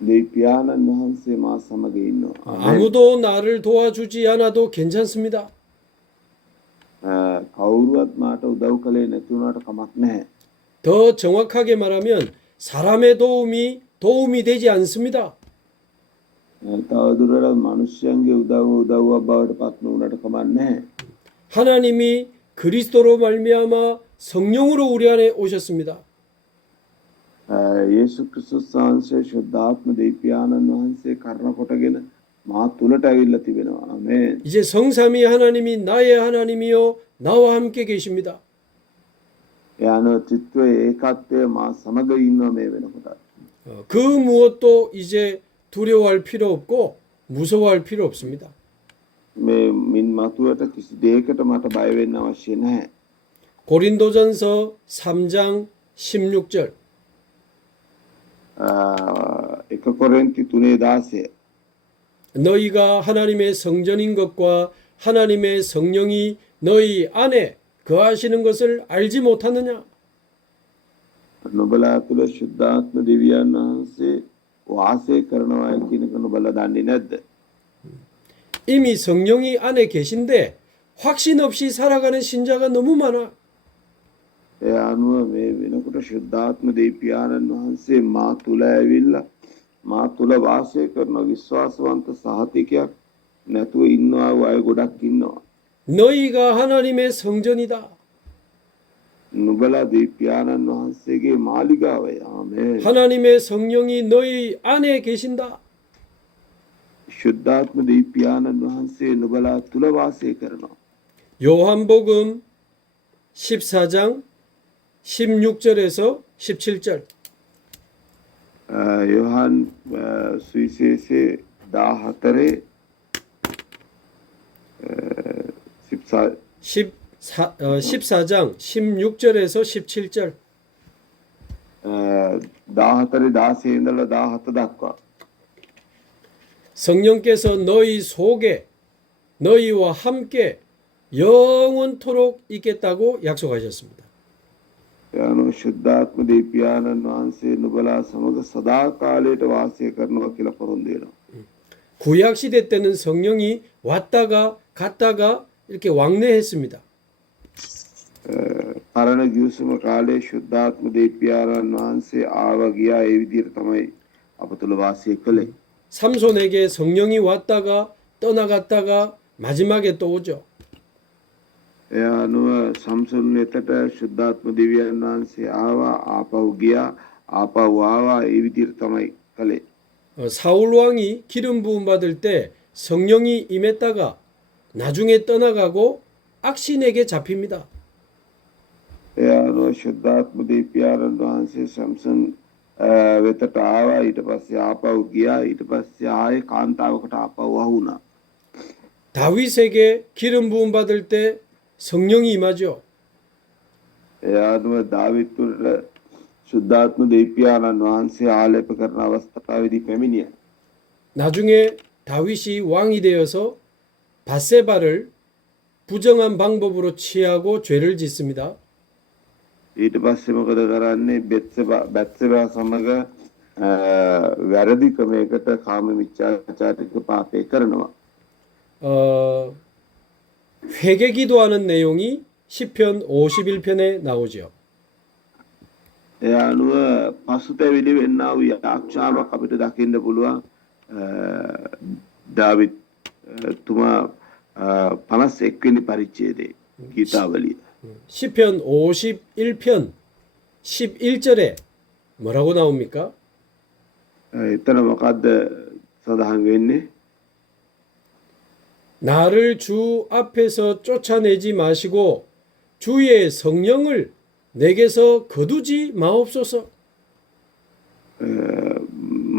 දෙවි පියාණන් වහන්සේ මා සමග ඉන්නවා. 아무도 나를 도와주지 않아도 괜찮습니다. කවුරුවත් මාට උදව් කළේ නැති වුණාට කමක් නැහැ. 더 정확하게 말하면 사람의 도움이 되지 않습니다. තවදුරටත් මිනිස්යන්ගේ උදව්වක් බවට පත් නොවුණාට කමක් නැහැ. 하나님이 그리스도로 말미암아 성령으로 우리 안에 오셨습니다. යේසු ක්‍රිස්තුස් වහන්සේ ශුද්ධාත්ම දෙවි පියාණන් වහන්සේ කරුණ කොටගෙන මා තුලට ඇවිල්ලා තිබෙනවා. ආමේන්. 이제 성삼위 하나님이 나의 하나님이요 나와 함께 계십니다. ඒ අනුව ත්‍රිත්වයේ ඒකත්වය මා සමග ඉන්නවා මේ වෙනකොට. 그 무엇도 이제 두려워할 필요 없고 무서워할 필요 없습니다. මේ මින් මතුවට කිසි දෙයකට මට බය වෙන්න අවශ්‍ය නැහැ. 고린도전서 3장 16절. 1 කොරින්ති 3:16 너희가 하나님의 성전인 것과 하나님의 성령이 너희 안에 거하시는 것을 알지 못하느냐? නුඹලා තුළ ශුද්ධාත්ම දෙවියන් වහන්සේ වාසය කරනවා කියන එක නුඹලා දන්නේ නැද්ද? 이미 성령이 안에 계신데 확신 없이 살아가는 신자가 너무 많아. ඒ අනුව මේ වෙනකොට ශුද්ධාත්ම දෙවියන් වහන්සේ මා තුළ ඇවිල්ලා මා තුළ වාසය කරන විශ්වාසවන්ත සහතිකයක් නැතුව ඉන්නවා අය ගොඩක් ඉන්නවා. 너희가 하나님의 성전이다. නුඹලා දෙවියන් වහන්සේගේ මාලිගාවයි. ආමේන්. 하나님의 성령이 너희 안에 계신다. ශුද්ධාත්ම දෙවියන් වහන්සේ නුඹලා තුළ වාසය කරනවා. 요한복음 14장 16절에서 17절. යොහන් සුවිශේෂයේ 14 14장 16절에서 17절. 14 16 ඉඳලා 17 දක්වා 성령께서 너희 속에 너희와 함께 영원토록 있겠다고 약속하셨습니다. යනු ශුද්ධාත්ම දෙවියන් වහන්සේ නුඹලා සමග සදා කාලයට වාසය කරනවා කියලා පොරොන්දු වෙනවා. 구약 시대 때는 성령이 왔다가 갔다가 이렇게 왕래했습니다. පරණ ගිවිසුම කාලේ ශුද්ධාත්ම දෙවියන් වහන්සේ ආව ගියා ඒ විදිහට තමයි අප තුල වාසය කළේ. 삼손에게 성령이 왔다가 떠나갔다가 마지막에 또 오죠. ඒ අනුව සම්සුන් වෙතට ශුද්ධාත්ම දෙවියන් වහන්සේ ආවා ආපහු ගියා ආපහු ආවා ඒ විදිහට තමයි කළේ. 사울 왕이 기름 부음 받을 때 성령이 임했다가 나중에 떠나가고 악신에게 잡힙니다. ඒ අනුව ශුද්ධාත්ම දෙවියන් වහන්සේ සම්සුන් වෙතට ආවා ඊට පස්සේ ආපහු ගියා ඊට පස්සේ ආයේ කාන්තාවකට ආපහු වහුණා. 다윗에게 기름 부음 받을 때 성령이 임하죠. ඒ අනුව දාවිදුට ශුද්ධාත්ම දෙවියන් වහන්සේ ආලේප කරන අවස්ථාවේදී පැමිණියා. 나중에 다윗이 왕이 되어서 밧세바를 부정한 방법으로 취하고 죄를 짓습니다. ඊට පස්සේ මොකද කරන්නේ බැත්සෙබා සමග වැරදි ක්‍රමයකට කාම මිච්ඡාචාරික පාපේ කරනවා. 회개 기도하는 내용이 시편 51편에 나오죠. ඒ අනුව පසුතැවිලි වෙන්නා වූ යාක්ෂාවක් අපිට දකින්න පුළුවන්. දාවිද් තුමා 51 වෙනි පරිච්ඡේදයේ ගීතාවලිය. 시편 51편 11절에 뭐라고 나옵니까? එතන මොකද්ද සඳහන් වෙන්නේ? 나를 주 앞에서 쫓아내지 마시고 주의 성령을 내게서 거두지 마옵소서.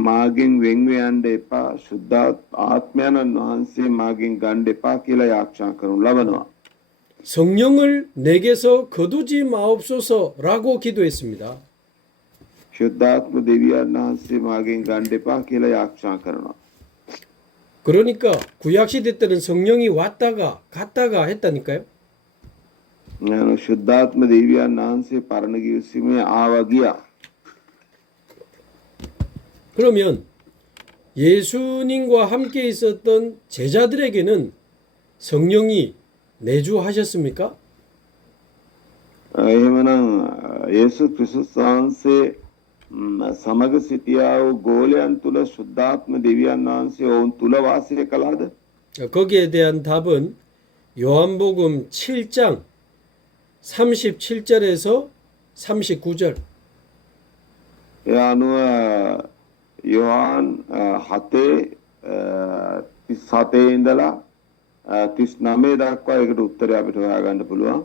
මාගෙන් වෙන්ව යන්න එපා ශුද්ධ ආත්මයන් වහන්සේ මාගෙන් ගන්න එපා කියලා යාක්ෂා කරනු ලබනවා. 성령을 내게서 거두지 마옵소서라고 기도했습니다. ශුද්ධාත්ම දෙවියන් වහන්සේ මාගෙන් ගන්න එපා කියලා යාක්ෂා කරනවා. 그러니까 구약 시대 때는 성령이 왔다가 갔다가 했다니까요. ශුද්ධාත්ම දෙවියන් වහන්සේ පරණ ගිවිසුමේ ආව ගියා. 그러면 예수님과 함께 있었던 제자들에게는 성령이 내주하셨습니까? එහෙමනම් 예수 ක්‍රිස්තුස් වහන්සේ සමග සිටියා වූ ගෝලයන් තුල ශුද්ධාත්ම දෙවියන් වහන්සේ ඔවුන් තුල වාසය කළාද? 거기에 대한 답은 요한복음 7장 37절에서 39절. ඒ අනුව යෝහන් 7 37 ඉඳලා 39 දක්වා ඒකට උත්තරය අපිට හොයාගන්න පුළුවන්.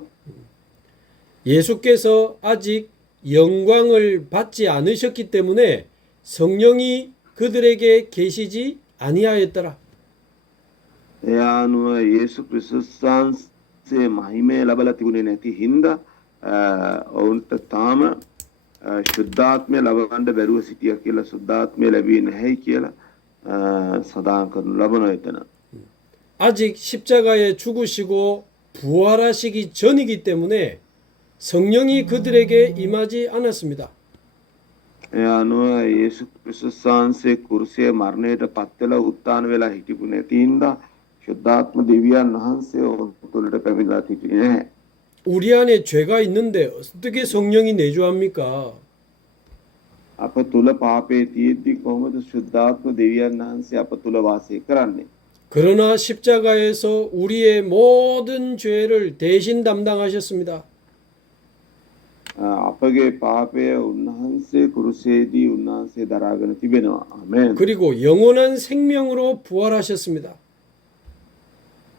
예수께서 아직 영광을 받지 않으셨기 때문에 성령이 그들에게 계시지 아니하였더라. ඒ අනුව යේසු ක්‍රිස්තුස් වහන්සේ මහිමය ලබලා තිබුණේ නැති හින්දා ඔවුන්ට තාම ශුද්ධාත්මය ලබන්න බැරුව සිටියා කියලා සුද්ධාත්මය ලැබෙන්නේ නැහැ කියලා සඳහන් කරනු ලබනවා එතන. 아직 십자가에 죽으시고 부활하시기 전이기 때문에 성령이 그들에게 임하지 않았습니다. ඒ අනුව යේසු ක්‍රිස්තුස් වහන්සේ කුරුසියේ මරණයට පත් වෙලා උත්ථාන වෙලා හිටපු නැති හින්දා ශුද්ධාත්ම දෙවියන් වහන්සේ ඔවුන් තුළට පැමිණලා සිටියේ නැහැ. 우리 안에 죄가 있는데 어떻게 성령이 내주합니까? අප තුල පාපේ තියෙද්දි කොහොමද ශුද්ධාත්ම දෙවියන් වහන්සේ අප තුල වාසය කරන්නේ? 그러나 십자가에서 우리의 모든 죄를 대신 담당하셨습니다. අපගේ පාපය උන්වහන්සේ කුරුසේදී උන්වහන්සේ දරාගෙන තිබෙනවා. ආමෙන්. 그리고 영원한 생명으로 부활하셨습니다.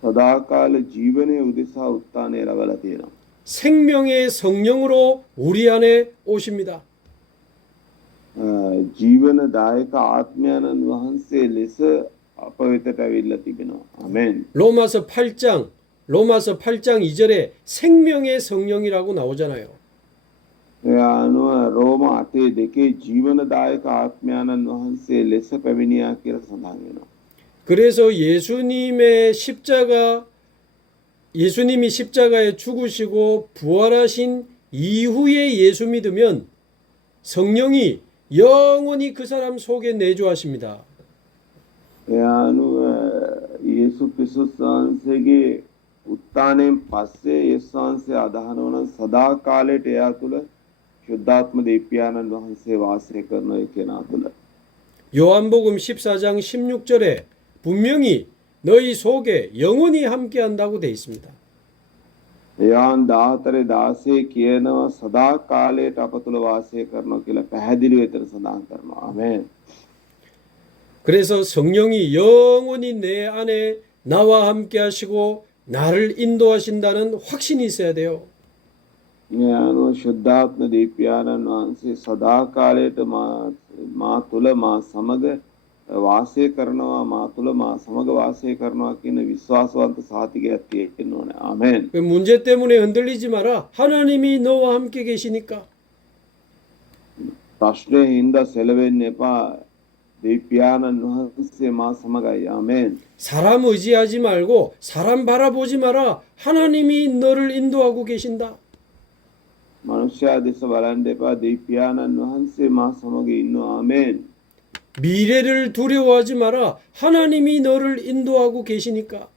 සදාකාල ජීවනයේ උදෙසා උත්ථානය ලැබලා තියෙනවා. 생명의 성령으로 우리 안에 오십니다. ජීවනදායක ආත්මයන්න් වහන්සේ ලෙස අප වෙතට ඇවිල්ලා තිබෙනවා. ආමෙන්. 로마서 8장 2절에 생명의 성령이라고 나오잖아요. ඒ අනුව රෝම 8:2 ජීවනදායක ආත්මයන්න් වහන්සේ ලෙස පැමිණියා කියලා සඳහන් වෙනවා. 그래서 예수님이 십자가에 죽으시고 부활하신 이후에 예수 믿으면 성령이 영원히 그 사람 속에 내주하십니다. ඒ අනුව යේසු ක්‍රිස්තුස් වහන්සේගේ උත්ථානයෙන් පස්සේ යේසුස් වහන්සේ අදහනවා නම් සදා කාලයට එයා තුළ ශුද්ධාත්ම දෙවියන්න් වහන්සේ වාසය කරන කෙනා තුළ. 요한복음 14장 16절에 분명히 너희 속에 영원히 함께 한다고 되어 있습니다. යෝහන් 14:16 කියනවා සදා කාලයට අප තුළ වාසය කරනවා කියලා පැහැදිලිව එතන සඳහන් කරනවා. ආමෙන්. 그래서 성령이 영원히 내 안에 나와 함께 하시고 나를 인도하신다는 확신이 있어야 돼요. මේ අනුව ශුද්ධාත්ම දෙවියන්න් වහන්සේ සදා කාලයට මා තුළ මා සමග වාසය කරනවා මා තුළ මා සමග වාසය කරනවා කියන විශ්වාසවන්ත සාතිකයක් තියෙන්න ඕනේ. ආමෙන්. 그 문제 때문에 흔들리지 마라. 하나님이 너와 함께 계시니까. ප්‍රශ්නේ හින්දා සැලවෙන්න එපා. දෙවියන්න් වහන්සේ මා සමගයි. ආමෙන්. 사람 의지하지 말고 사람 바라보지 마라. 하나님이 너를 인도하고 계신다. මනුෂ්‍යයා දෙස බලන්න එපා. දෙවියන්න් වහන්සේ මා සමග ඉන්නවා. ආමෙන්. 미래를 두려워하지 마라. 하나님이 너를 인도하고 계시니까.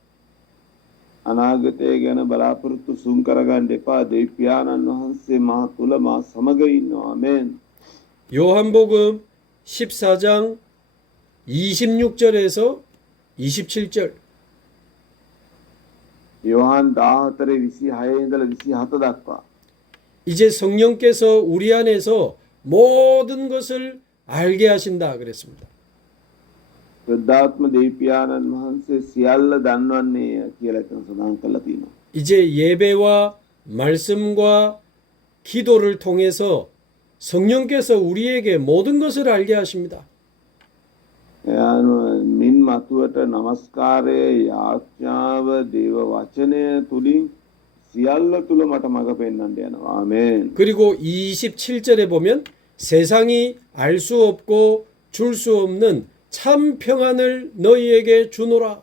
අනාගතය ගැන බලාපොරොත්තු සුන් කරගන්න එපා. දෙවියන්න් වහන්සේ මා තුළ මා සමග ඉන්නවා. ආමෙන්. 요한복음 14장 26절에서 27절. යෝහන් 14:26 ඉඳලා 27 දක්වා. 이제 성령께서 우리 안에서 모든 것을 알게 하신다 그랬습니다. ශුද්ධාත්ම දෙවියන්න් වහන්සේ සියල්ල දන්වන්නේ කියලා එතන සඳහන් කරලා තියෙනවා. 이제 예배와 말씀과 기도를 통해서 성령께서 우리에게 모든 것을 알게 하십니다. ඒ අනුව මින් මතුවට නමස්කාරයේ යාඥාව දේව වචනය තුලින් සියල්ල තුල මට මඟ පෙන්වන්න යනවා. ආමෙන්. 그리고 27절에 보면 세상이 알 수 없고 줄 수 없는 참 평안을 너희에게 주노라.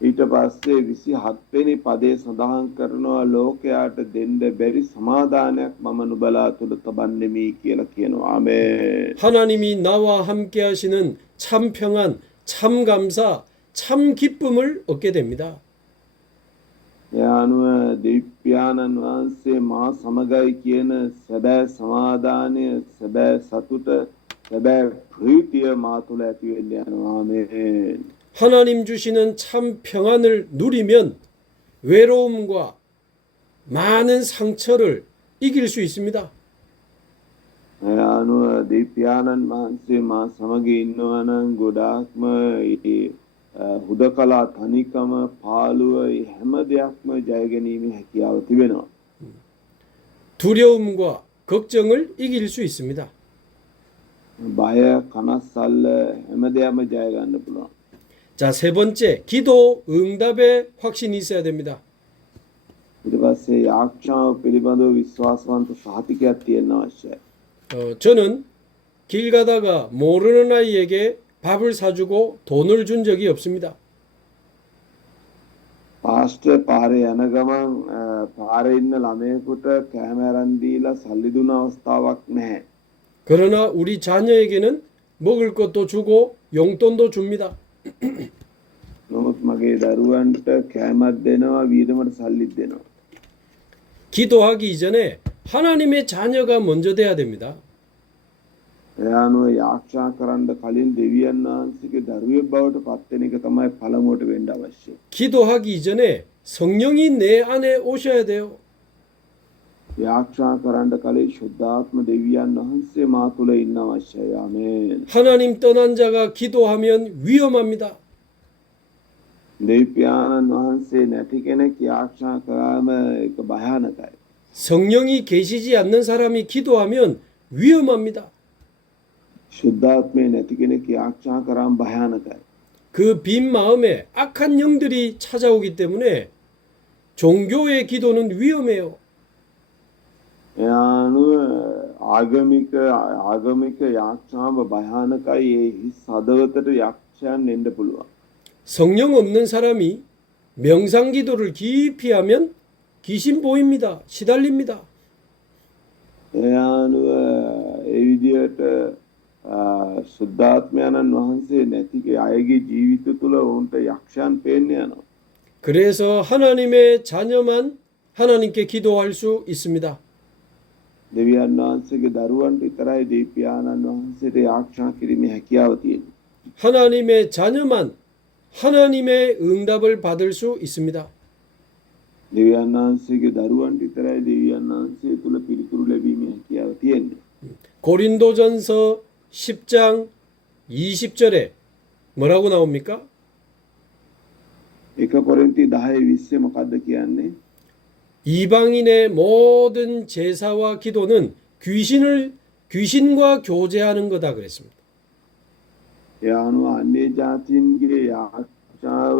ඊට පස්සේ 27 වෙනි පදයේ සඳහන් කරනවා ලෝකයාට දෙන්න බැරි සමාදානයක් මම නුඹලා තුල තබන්නෙමි කියලා කියනවා. ආමෙන්. 하나님이 나와 함께 하시는 참 평안, 참 감사, 참 기쁨을 얻게 됩니다. ඒ අනුව දෙවියන්න් වහන්සේ මා සමගයි කියන සැබෑ සමාදානය, සැබෑ සතුට, සැබෑ ප්‍රීතිය මා තුල ඇති වෙන්න යනවා. ආමෙන්. 하나님 주시는 참 평안을 누리면 외로움과 많은 상처를 이길 수 있습니다. ඒ අනුව දෙවියන්න් වහන්සේ මා සමග ඉන්නවා නම් ගොඩාක්ම හුදකලා තනිකම පාළුව ඒ හැම දෙයක්ම ජය ගැනීමේ හැකියාව තිබෙනවා. 두려움과 걱정을 이길 수 있습니다. බය කනස්සල්ල හැම දෙයක්ම ජය ගන්න පුළුවන්. 자, 세 번째, 기도 응답의 확신이 있어야 됩니다. ඊට පස්සේ යාක්ෂාව පිළිබඳව විශ්වාසවන්ත සහතිකයක් තියෙන්න අවශ්‍යයි. 저는 길 가다가 모르는 아이에게 밥을 사주고 돈을 준 적이 없습니다. පාස්ටර් පාරේ යන ගමන් පාරේ ඉන්න ළමයෙකුට කෑම අරන් දීලා සල්ලි දුන්න අවස්ථාවක් නැහැ. 그러나 우리 자녀에게는 먹을 것도 주고 용돈도 줍니다. නමුත් මගේ දරුවන්ට කෑමක් දෙනවා වියදමට සල්ලිත් දෙනවා. 기도하기 이전에 하나님의 자녀가 먼저 돼야 됩니다. එයානුව යාක්ෂා කරන්න කලින් දෙවියන් වහන්සේගේ දරුවෙක් බවට පත්වෙන එක තමයි පළමුවට වෙන්න අවශ්‍ය. 기도하기 이전에 성령이 내 안에 오셔야 돼요. යාක්ෂා කරන්න කලින් ශුද්ධාත්ම දෙවියන් වහන්සේ මා තුළ ඉන්න අවශ්‍යයි. ආමේන්. 하나님 떠난 자가 기도하면 위험합니다. දෙවියන් වහන්සේ නැති කෙනෙක් යාක්ෂා කරාම ඒක භයානකයි. 성령이 계시지 않는 사람이 기도하면 위험합니다. ශුද්ධාත්මේ නැති කෙනෙක් යාක්ෂා කරාම භයානකයි. 그 빈 마음에 악한 영들이 찾아오기 때문에 종교의 기도는 위험해요. එයානුව ආගමික යාක්ෂාව භයානකයි. ඒ හිස් හදවතට යක්ෂයන් එන්න පුළුවන්. 성령 없는 사람이 명상 기도를 깊이 하면 귀신 보입니다. 시달립니다. එයානුව ඒ විදියට ශුද්ධාත්මයන්න් වහන්සේ නැති අයගේ ජීවිත තුළ ඔවුන්ට යක්ෂයන් පේන්න යනවා. 그래서 하나님의 자녀만 하나님께 기도할 수 있습니다. දෙවියන් වහන්සේගේ දරුවන්ට විතරයි දෙවියන්න් වහන්සේට යාක්ෂා කිරීමේ හැකියාව තියෙන්නේ. 하나님의 자녀만 하나님의 응답을 받을 수 있습니다. දෙවියන් වහන්සේගේ දරුවන්ට විතරයි දෙවියන් වහන්සේ තුළ පිළිතුරු ලැබීමේ හැකියාව තියෙන්නේ. 고린도전서 10장 20절에 뭐라고 나옵니까? 1 කොරින්ති 10:20 මොකද්ද කියන්නේ? 이방인의 모든 제사와 기도는 귀신과 교제하는 거다 그랬습니다. එයානුව අන්‍ය ජාතීන්ගේ යාක්ෂාව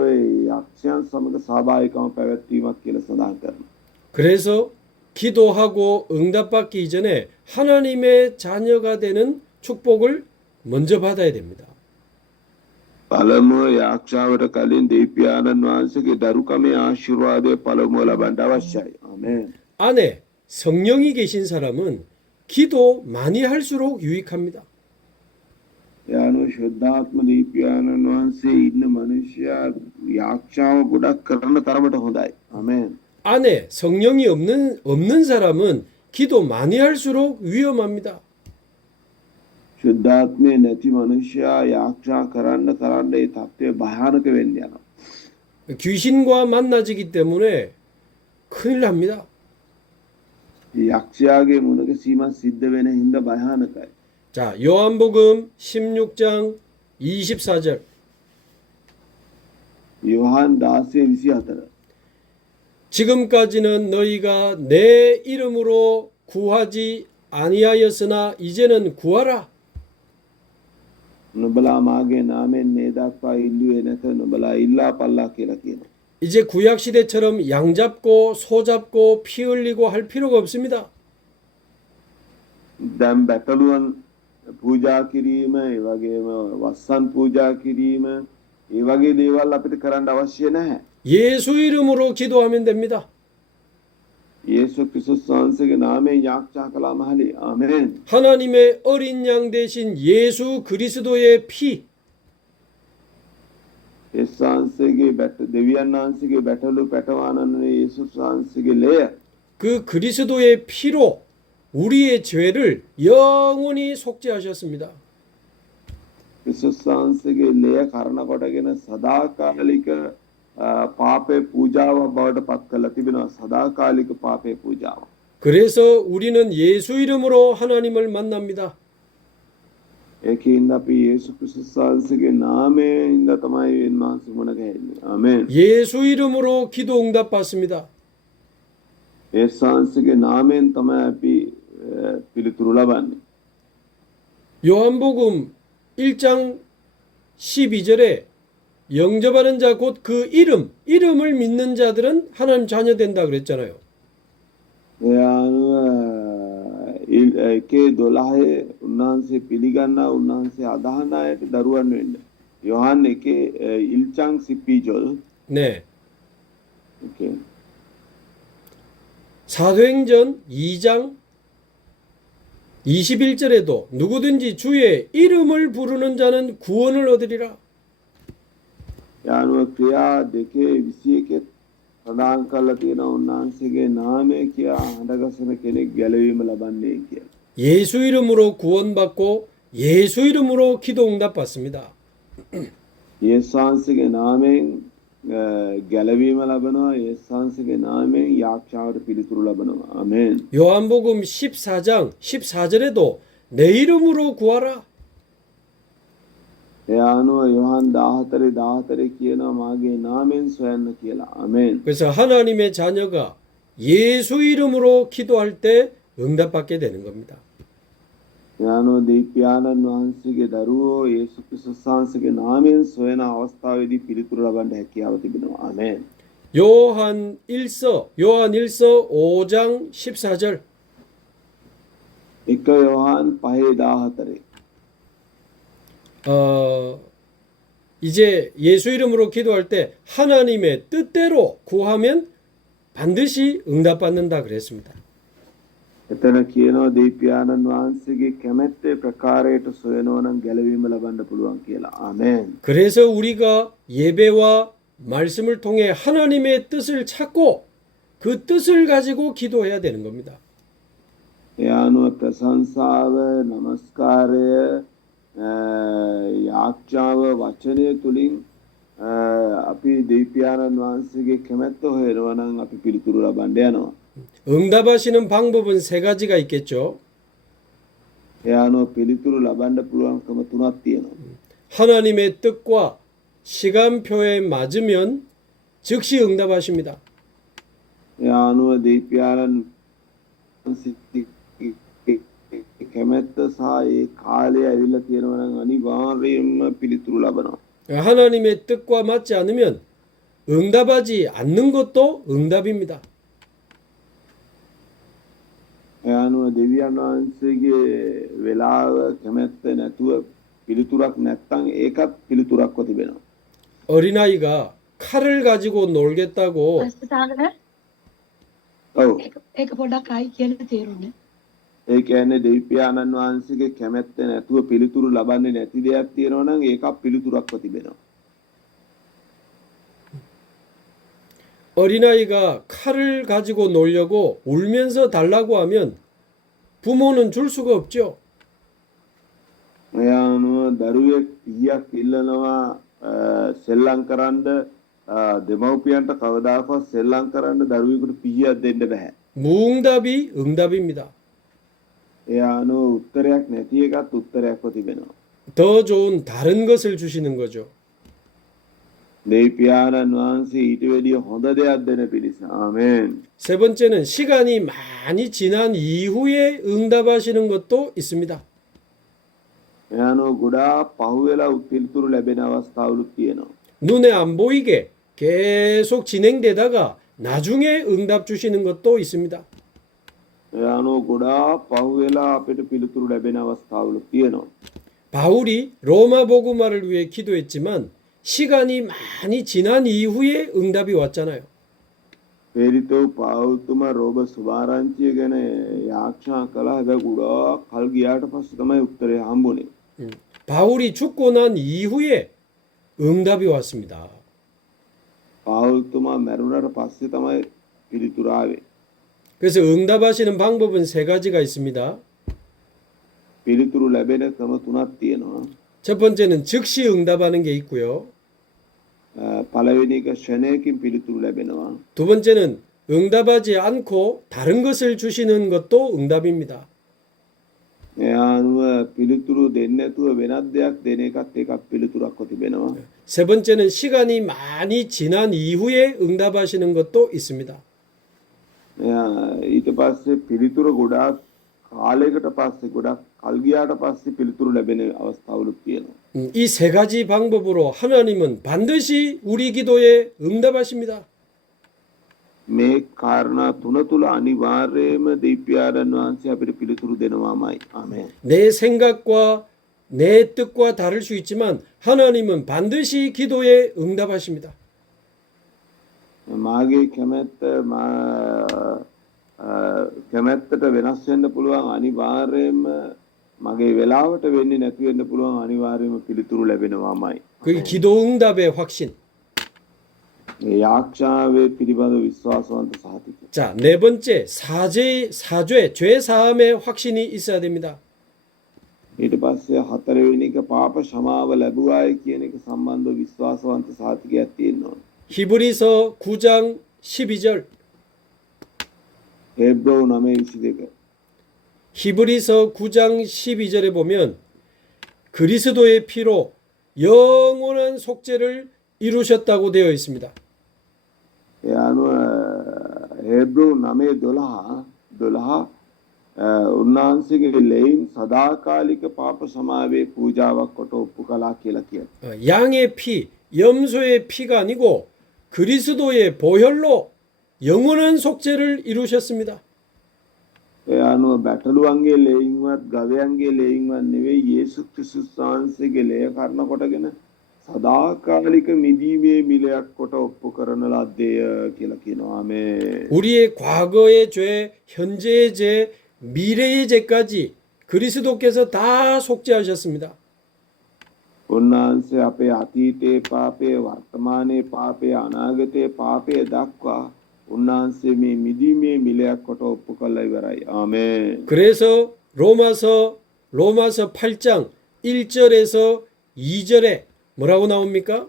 යක්ෂයන් සමග සහභාගීකම පැවැත්වීමක් කියලා සඳහන් කරනවා. 그래서 기도하고 응답받기 이전에 하나님의 자녀가 되는 축복을 먼저 받아야 됩니다. පළමුව යාක්ෂාවට කලින් දෙවියන්න් වහන්සේගේ දරුකමේ ආශිර්වාදය පළමුව ලබන්න අවශ්‍යයි. ආමේන්. 안에 성령이 계신 사람은 기도 많이 할수록 유익합니다. එයානුව ශුද්ධාත්ම දෙවියන්න් වහන්සේ ඉන්න මනුෂ්‍යයා යාක්ෂාව ගොඩක් කරන තරමට හොඳයි. ආමේන්. 안에 성령이 없는 사람은 기도 많이 할수록 위험합니다. ශුද්ධාත්මේ නැති මනුෂ්‍යයා යාක්ෂා කරන්න ඒ තත්ත්වය භයානක වෙන්න යනවා. 귀신과 만나지기 때문에 큰일 납니다. 이 යක්ෂයාගේ මුණක සීමා සිද්ධ වෙන හින්දා භයානකයි. 자, 요한복음 16장 24절. 요한 16:24. 지금까지는 너희가 내 이름으로 구하지 아니하였으나 이제는 구하라. නුඹලා මාගේ නාමයෙන් මේ දක්වා ඉල්ලුවේ නැත. නුඹලා ඉල්ලා පල්ලා කියලා කියනවා. 이제 구약 시대처럼 양 잡고 소 잡고 피 흘리고 할 필요가 없습니다. දැන් බැටළුවන් පූජා කිරීම, ඒ වගේම වස්සන් පූජා කිරීම, ඒ වගේ දේවල් අපිට කරන්න අවශ්‍ය නැහැ. 예수 이름으로 기도하면 됩니다. 예수 그리스도스 වහන්සේගේ නාමයෙන් යාක්ෂා කළාම හරි. ආමේන්. 하나님의 어린 양 대신 예수 그리스도의 피, 예수 වහන්සේගේ දෙවියන් වහන්සේගේ බැටළු පැටවනන 예수ස් වහන්සේගේ ලය 그 그리스도의 피로 우리의 죄를 영원히 속죄하셨습니다. 예수ස් වහන්සේගේ ලය කරන කොටගෙන සදාකාලික පාපේ පූජාව බවට පත් කරලා තිබෙනවා. සදාකාලික පාපේ පූජාව. 그래서 우리는 예수 이름으로 하나님을 만납니다. ඒකෙන් අපි යේසු ක්‍රිස්තුස් වහන්සේගේ නාමයෙන් තමයි වහන්සේ මුණ ගැහෙන්නේ. ආමෙන්. 예수 이름으로 기도 응답 받습니다. 예수 වහන්සේගේ නාමයෙන් තමයි අපි පිළිතුරු ලබන්නේ. 요한복음 1장 12절에 영접하는 자 곧 그 이름을 믿는 자들은 하나님 자녀 된다 그랬잖아요. ඒ අනුව ඒකේ 12 උන්වහන්සේ පිළිගන්නා උන්වහන්සේ අදහන අයට දරුවන් වෙන්න. යොහන් එකේ ඉල්චං සිපිජොල්. 네. 오케이. 사도행전 2장 21절에도 누구든지 주의 이름을 부르는 자는 구원을 얻으리라. ඒ අනුව ක්‍රියා 2:21 සඳහන් කරලා තියෙනවා උන්වහන්සේගේ නාමය කියා හඬගසන කෙනෙක් ගැලවීම ලබන්නේ කියලා. 예수 이름으로 구원받고 예수 이름으로 기도 응답 받습니다. 예수 වහන්සේගේ නාමයෙන් ගැලවීම ලබනවා. 예수 වහන්සේගේ නාමයෙන් යාඥාවට පිළිතුරු ලබනවා. ආමෙන්. 요한복음 14장 14절에도 내 이름으로 구하라. ඒ අනුව 요한 14 කියනවා මාගේ නාමයෙන් සොයන්න කියලා. ආමෙන්. 그래서 하나님의 자녀가 예수 이름으로 기도할 때 응답받게 되는 겁니다. ඒ අනුව දීප්‍යානන් වහන්සේගේ දරුවෝ යේසු ක්‍රිස්තුස් වහන්සේගේ නාමයෙන් සොයන අවස්ථාවේදී පිළිතුරු ලබන්න හැකියාව තිබෙනවා. ආමෙන්. 요한 1서 5장 14절. 1 요한 5:14. 이제 예수 이름으로 기도할 때 하나님의 뜻대로 구하면 반드시 응답받는다 그랬습니다. එතන කියනවා දීප්‍යානන් වහන්සේගේ කැමැත්තේ ප්‍රකාරයට සොයනවා නම් ගැලවීම ලබන්න පුළුවන් කියලා. ආමෙන්. 그래서 우리가 예배와 말씀을 통해 하나님의 뜻을 찾고 그 뜻을 가지고 기도해야 되는 겁니다. ඒ අනුව ප්‍රශංසාව නමස්කාරය යාඥාව වචනය තුලින් අපි දීප්‍යානන් වහන්සේගේ කැමැත්ත හොයනවා නම් අපි පිළිතුරු ලබන්න යනවා. 응답하시는 방법은 세 가지가 있겠죠. ඒ අනුව පිළිතුරු ලබන්න පුළුවන්කම තුනක් තියෙනවා. 하나님의 뜻과 시간표에 맞으면 즉시 응답하십니다. ඒ අනුව දීප්‍යානන් වහන්සේගේ කැමැත්ත සහ ඒ කාලය ඇවිල්ලා තියෙනවා නම් අනිවාර්යයෙන්ම පිළිතුරු ලබනවා. 하나님의 뜻과 맞지 않으면 응답하지 않는 것도 응답입니다. ඒ අනුව දෙවියන් වහන්සේගේ වෙලාව කැමැත්ත නැතුව පිළිතුරක් නැත්නම් ඒකත් පිළිතුරක්ව තිබෙනවා. 어린아이가 칼을 가지고 놀겠다고 අස්ස සාගර ඔව්. ඒක පොඩ්ඩක් ආයි කියන්න තේරුණේ. ඒ කියන්නේ දෙවියන්න් වහන්සේගේ කැමැත්ත නැතුව පිළිතුරු ලබන්නේ නැති දෙයක් තියෙනවා නම් ඒකත් පිළිතුරක්ව තිබෙනවා. 어린아이가 칼을 가지고 놀려고 울면서 달라고 하면 부모는 줄 수가 없죠. ඒ අනුව දරුවෙක් පිහියක් ඉල්ලනවා සෙල්ලම් කරන්න දෙමව්පියන්ට කවදාකවත් සෙල්ලම් කරන්න දරුවෙකුට පිහියක් දෙන්න බෑ. 무응답이 응답입니다. ඒ අනුව උත්තරයක් නැති එකත් උත්තරයක්ව තිබෙනවා. 더 좋은 다른 것을 주시는 거죠. දෙවියන්න් වහන්සේ ඊට වැඩිය හොඳ දෙයක් දෙන පිණිස. ආමෙන්. 세 번째는 시간이 많이 지난 이후에 응답하시는 것도 있습니다. ඒ අනුව ගොඩාක් පහුවෙලා පිළිතුරු ලැබෙන අවස්ථාවලුත් තියෙනවා. 눈에 안 보이게 계속 진행되다가 나중에 응답 주시는 것도 있습니다. ඒ අනුව ගොඩාක් පහුවෙලා අපිට පිළිතුරු ලැබෙන අවස්ථාවලුත් තියෙනවා. 바울이 로마 복음화를 위해 기도했지만 시간이 많이 지난 이후에 응답이 왔잖아요. පේරිතෝ පාවුල්තුමා රෝබ සුභාරංචිය ගැන යාඥා කළා. හැබැයි ගොඩාක් කල් ගියාට පස්සේ තමයි උත්තරය හම්බුනේ. 바울이 죽고 난 이후에 응답이 왔습니다. පාවුල්තුමා මැරුණාට පස්සේ තමයි පිළිතුර ආවේ. 그래서 응답하시는 방법은 세 가지가 있습니다. පිළිතුරු ලැබෙන ක්‍රම තුනක් තියෙනවා. 첫 번째는 즉시 응답하는 게 있고요. පළවෙනි එක ෂණයකින් පිළිතුරු ලැබෙනවා. 두 번째는 응답하지 않고 다른 것을 주시는 것도 응답입니다. ඒ අනුව පිළිතුරු දෙන්නේ නැතුව වෙනත් දෙයක් දෙන එකත් පිළිතුරක්ව තිබෙනවා. 세 번째는 시간이 많이 지난 이후에 응답하시는 것도 있습니다. ඊට පස්සේ පිළිතුර ගොඩාක් කාලයකට පස්සේ ගොඩක් කල් ගියාට පස්සේ පිළිතුරු ලැබෙන අවස්ථාවලුත් තියෙනවා. 이 세 가지 방법으로 하나님은 반드시 우리 기도에 응답하십니다. මේ කාරණා තුන තුල අනිවාර්යයෙන්ම දීප්‍යාරන් වහන්සේ අපිට පිළිතුරු දෙනවාමයි. ආමේන්. 내 생각과 내 뜻과 다를 수 있지만 하나님은 반드시 기도에 응답하십니다. මාගේ කැමැත්තට වෙනස් වෙන්න පුළුවන් අනිවාර්යයෙන්ම මගේ වෙලාවට වෙන්නේ නැති වෙන්න පුළුවන් අනිවාර්යයෙන්ම පිළිතුරු ලැබෙනවාමයි. 그게 기도 응답의 확신. මේ යාක්ෂාවේ පිළිබඳ විශ්වාසවන්ත සහතික. 자, 네 번째 사죄, 죄 사함의 확신이 있어야 됩니다. ඊට පස්සේ හතරවෙනි එක පාප क्षමාව ලැබුවායි කියන එක සම්බන්ධ විශ්වාසවන්ත සහතිකයක් තියෙන්න ඕන. 히브리서 9장 12절. හෙබ්‍රෝ 9:22. 히브리서 9장 12절에 보면 그리스도의 피로 영원한 속죄를 이루셨다고 되어 있습니다. ඒ අනුව හෙබ්‍රෝ 9:12 උන්වහන්සේගේ ලෙයින් සදාකාලික පාප සමාවේ පූජාවක් කොට ඔප්පු කළා කියලා කියනවා. 양의 피, 염소의 피가 아니고 그리스도의 보혈로 영원한 속죄를 이루셨습니다. ඒ අනුව බැටළුවන්ගේ ලෙයින්වත් ගවයන්ගේ ලෙයින්වත් නෙවෙයි යේසුස් ක්‍රිස්තුස් වහන්සේගේ ලේ කර්ණ කොටගෙන සදාකාලික මිදීමේ මිලයක් කොට ඔප්පු කරන ලද්දේය කියලා කියනවා. ආමේන්. 우리의 과거의 죄, 현재의 죄, 미래의 죄까지 그리스도께서 다 속죄하셨습니다. උන්වහන්සේ අපේ අතීතයේ පාපය, වර්තමානයේ පාපය, අනාගතයේ පාපය දක්වා උන්වහන්සේ මේ මිදීමේ මිලයක් කොට ඔප්පු කළා ඉවරයි. ආමේන්. 그래서 로마서 8장 1절에서 2절에 뭐라고 나옵니까?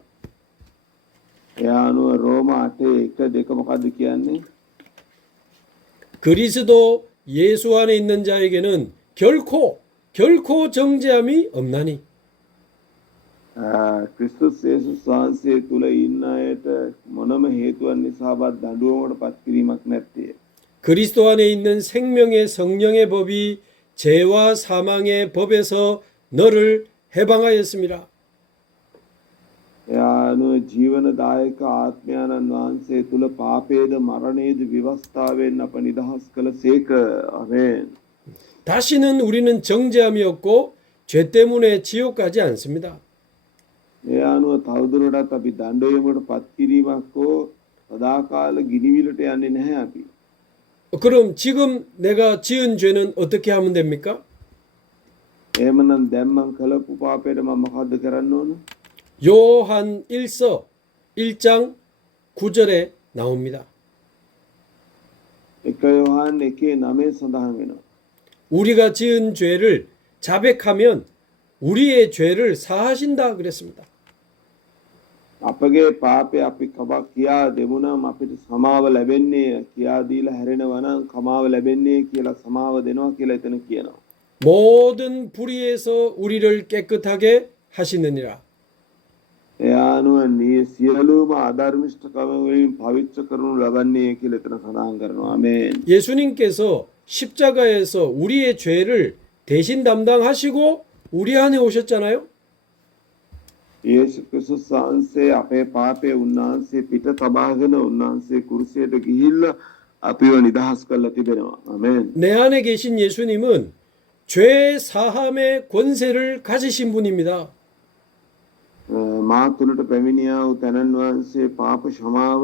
ඒ අනුව රෝම 8:1-2 මොකද්ද කියන්නේ? 그리스도 예수 안에 있는 자에게는 결코 정죄함이 없나니. ක්‍රිස්තුස් යේසුස් වහන්සේ තුල ඉන්න අයට මොනම හේතුවක් නිසාවත් දඬුවමකට පත් කිරීමක් නැත්තේ. 그리스도 안에 있는 생명의 성령의 법이 죄와 사망의 법에서 너를 해방하였습니다. ඒ අනුව ජීවනදායක ආත්මයන්න් වහන්සේ තුල පාපයේද මරණයේද විවස්ථාවෙන් අප නිදහස් කළසේක. ආමේන්. 다시는 우리는 정죄함이 없고 죄 때문에 지옥 가지 않습니다. ඒ අනුව තවදුරටත් අපි දඬුවමකට පත් කිරීමක් හෝ සදාකාල ගිනිවිලට යන්නේ නැහැ අපි. 그럼 지금 내가 지은 죄는 어떻게 하면 됩니까? එහෙමනම් දැන් මං කළපු පාපයට මම මොකද්ද කරන්න ඕන? 요한 1서 1장 9절에 나옵니다. 1 요한 1:9 සඳහන් වෙනවා. 우리가 지은 죄를 자백하면 우리의 죄를 사하신다 그랬습니다. අපගේ පාපය අපි කවක් කියා දෙමුනම් අපිට සමාව ලැබෙන්නේ කියා දීලා හැරෙනවා නම් කමාව ලැබෙන්නේ කියලා සමාව දෙනවා කියලා එතන කියනවා. 모든 불의에서 우리를 깨끗하게 하시느니라. ඒ අනුව මේ සියලුම අධර්මිෂ්ඨකම වලින් පවිත්‍ර කරනු ලබන්නේ කියලා එතන සඳහන් කරනවා. ආමේන්. 예수님께서 십자가에서 우리의 죄를 대신 담당하시고 우리 안에 오셨잖아요. යේසුස් ක්‍රිස්තුස් වහන්සේ අපේ පාපය උන්වහන්සේ පිට තබාගෙන උන්වහන්සේ කුරුසියට ගිහිල්ලා අපිව නිදහස් කරලා තිබෙනවා. ආමේන්. 내 안에 계신 예수님은 죄 사함의 권세를 가지신 분입니다. මා තුළට පැමිණියා වූ තැනන් වහන්සේ පාප ක්ෂමාව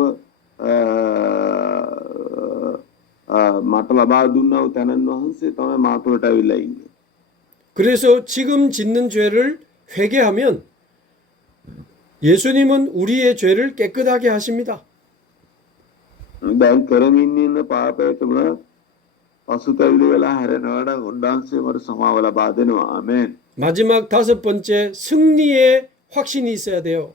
මට ලබා දුන්නා වූ තැනන් වහන්සේ තමයි මා තුළට ඇවිල්ලා ඉන්නේ. 그래서 지금 짓는 죄를 회개하면 예수님은 우리의 죄를 깨끗하게 하십니다. දැන් කරමින් ඉන්න පාපයට උන පසුතැවිලි වෙලා හැරෙනවා නම් උන්වහන්සේ මට සමාව ලබා දෙනවා. ආමේන්. 마지막 다섯 번째 승리의 확신이 있어야 돼요.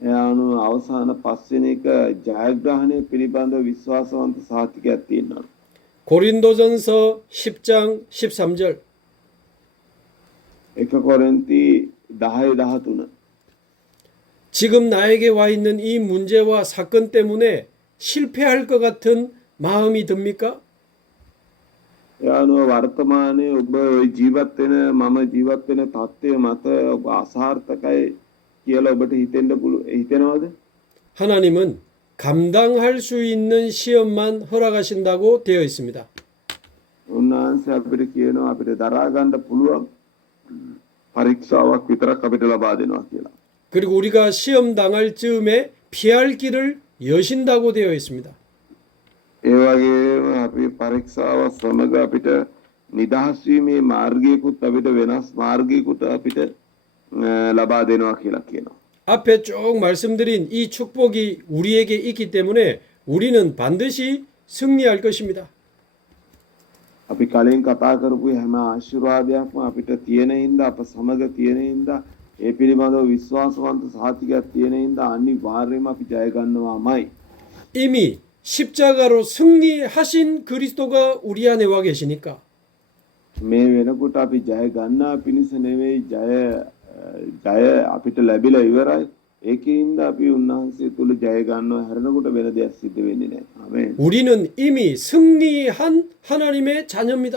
ඒ අනුව අවසාන පස්වෙනි එක ජයග්‍රහණය පිළිබඳ විශ්වාසවන්ත සාතිකයක් තියෙනවා. 고린도전서 10장 13절. එක කොරින්ති 10:13 지금 나에게 와 있는 이 문제와 사건 때문에 실패할 것 같은 마음이 듭니까? ඒ අනුව වර්තමානයේ ඔබ ওই ජීවත් වෙන මම ජීවත් වෙන තත්ත්වය මත ඔබ අසාර්ථකයි කියලා ඔබට හිතෙනවද? 하나님은 감당할 수 있는 시험만 허락하신다고 되어 있습니다. උන්වහන්සේ අපිට කියනවා අපිට දරා ගන්න පුළුවන් පරීක්ෂාවක් විතරක් අපිට ලබා දෙනවා කියලා. 그리고 우리가 시험 당할 즈음에 피할 길을 여신다고 되어 있습니다. ඒ වගේම අපි පරීක්ෂාව සමග අපිට නිදහස් වීමේ මාර්ගයකුත් අපිට වෙනස් මාර්ගයකුත් අපිට ලබා දෙනවා කියලා කියනවා. 앞에 쭉 말씀드린 이 축복이 우리에게 있기 때문에 우리는 반드시 승리할 것입니다. අපි කලින් කතා කරපු හැම ආශිර්වාදයක්ම අපිට තියෙන හින්දා අප සමග තියෙන හින්දා ඒ පිළිබඳව විශ්වාසවන්ත සාතිකයක් තියෙන හින්දා අනිවාර්යයෙන්ම අපි ජය ගන්නවාමයි. 이미 십자가로 승리하신 그리스도가 우리 안에 와 계시니까 මේ වෙනකොට අපි ජය ගන්නා පිණිස නෙවෙයි ජය අපිට ලැබිලා ඉවරයි. ඒකින්ද අපි උන්වහන්සේ තුල ජය ගන්නවා හැරෙනකොට වෙන දෙයක් සිද්ධ වෙන්නේ නැහැ. ආමේන්. 우리는 이미 승리한 하나님의 자녀입니다.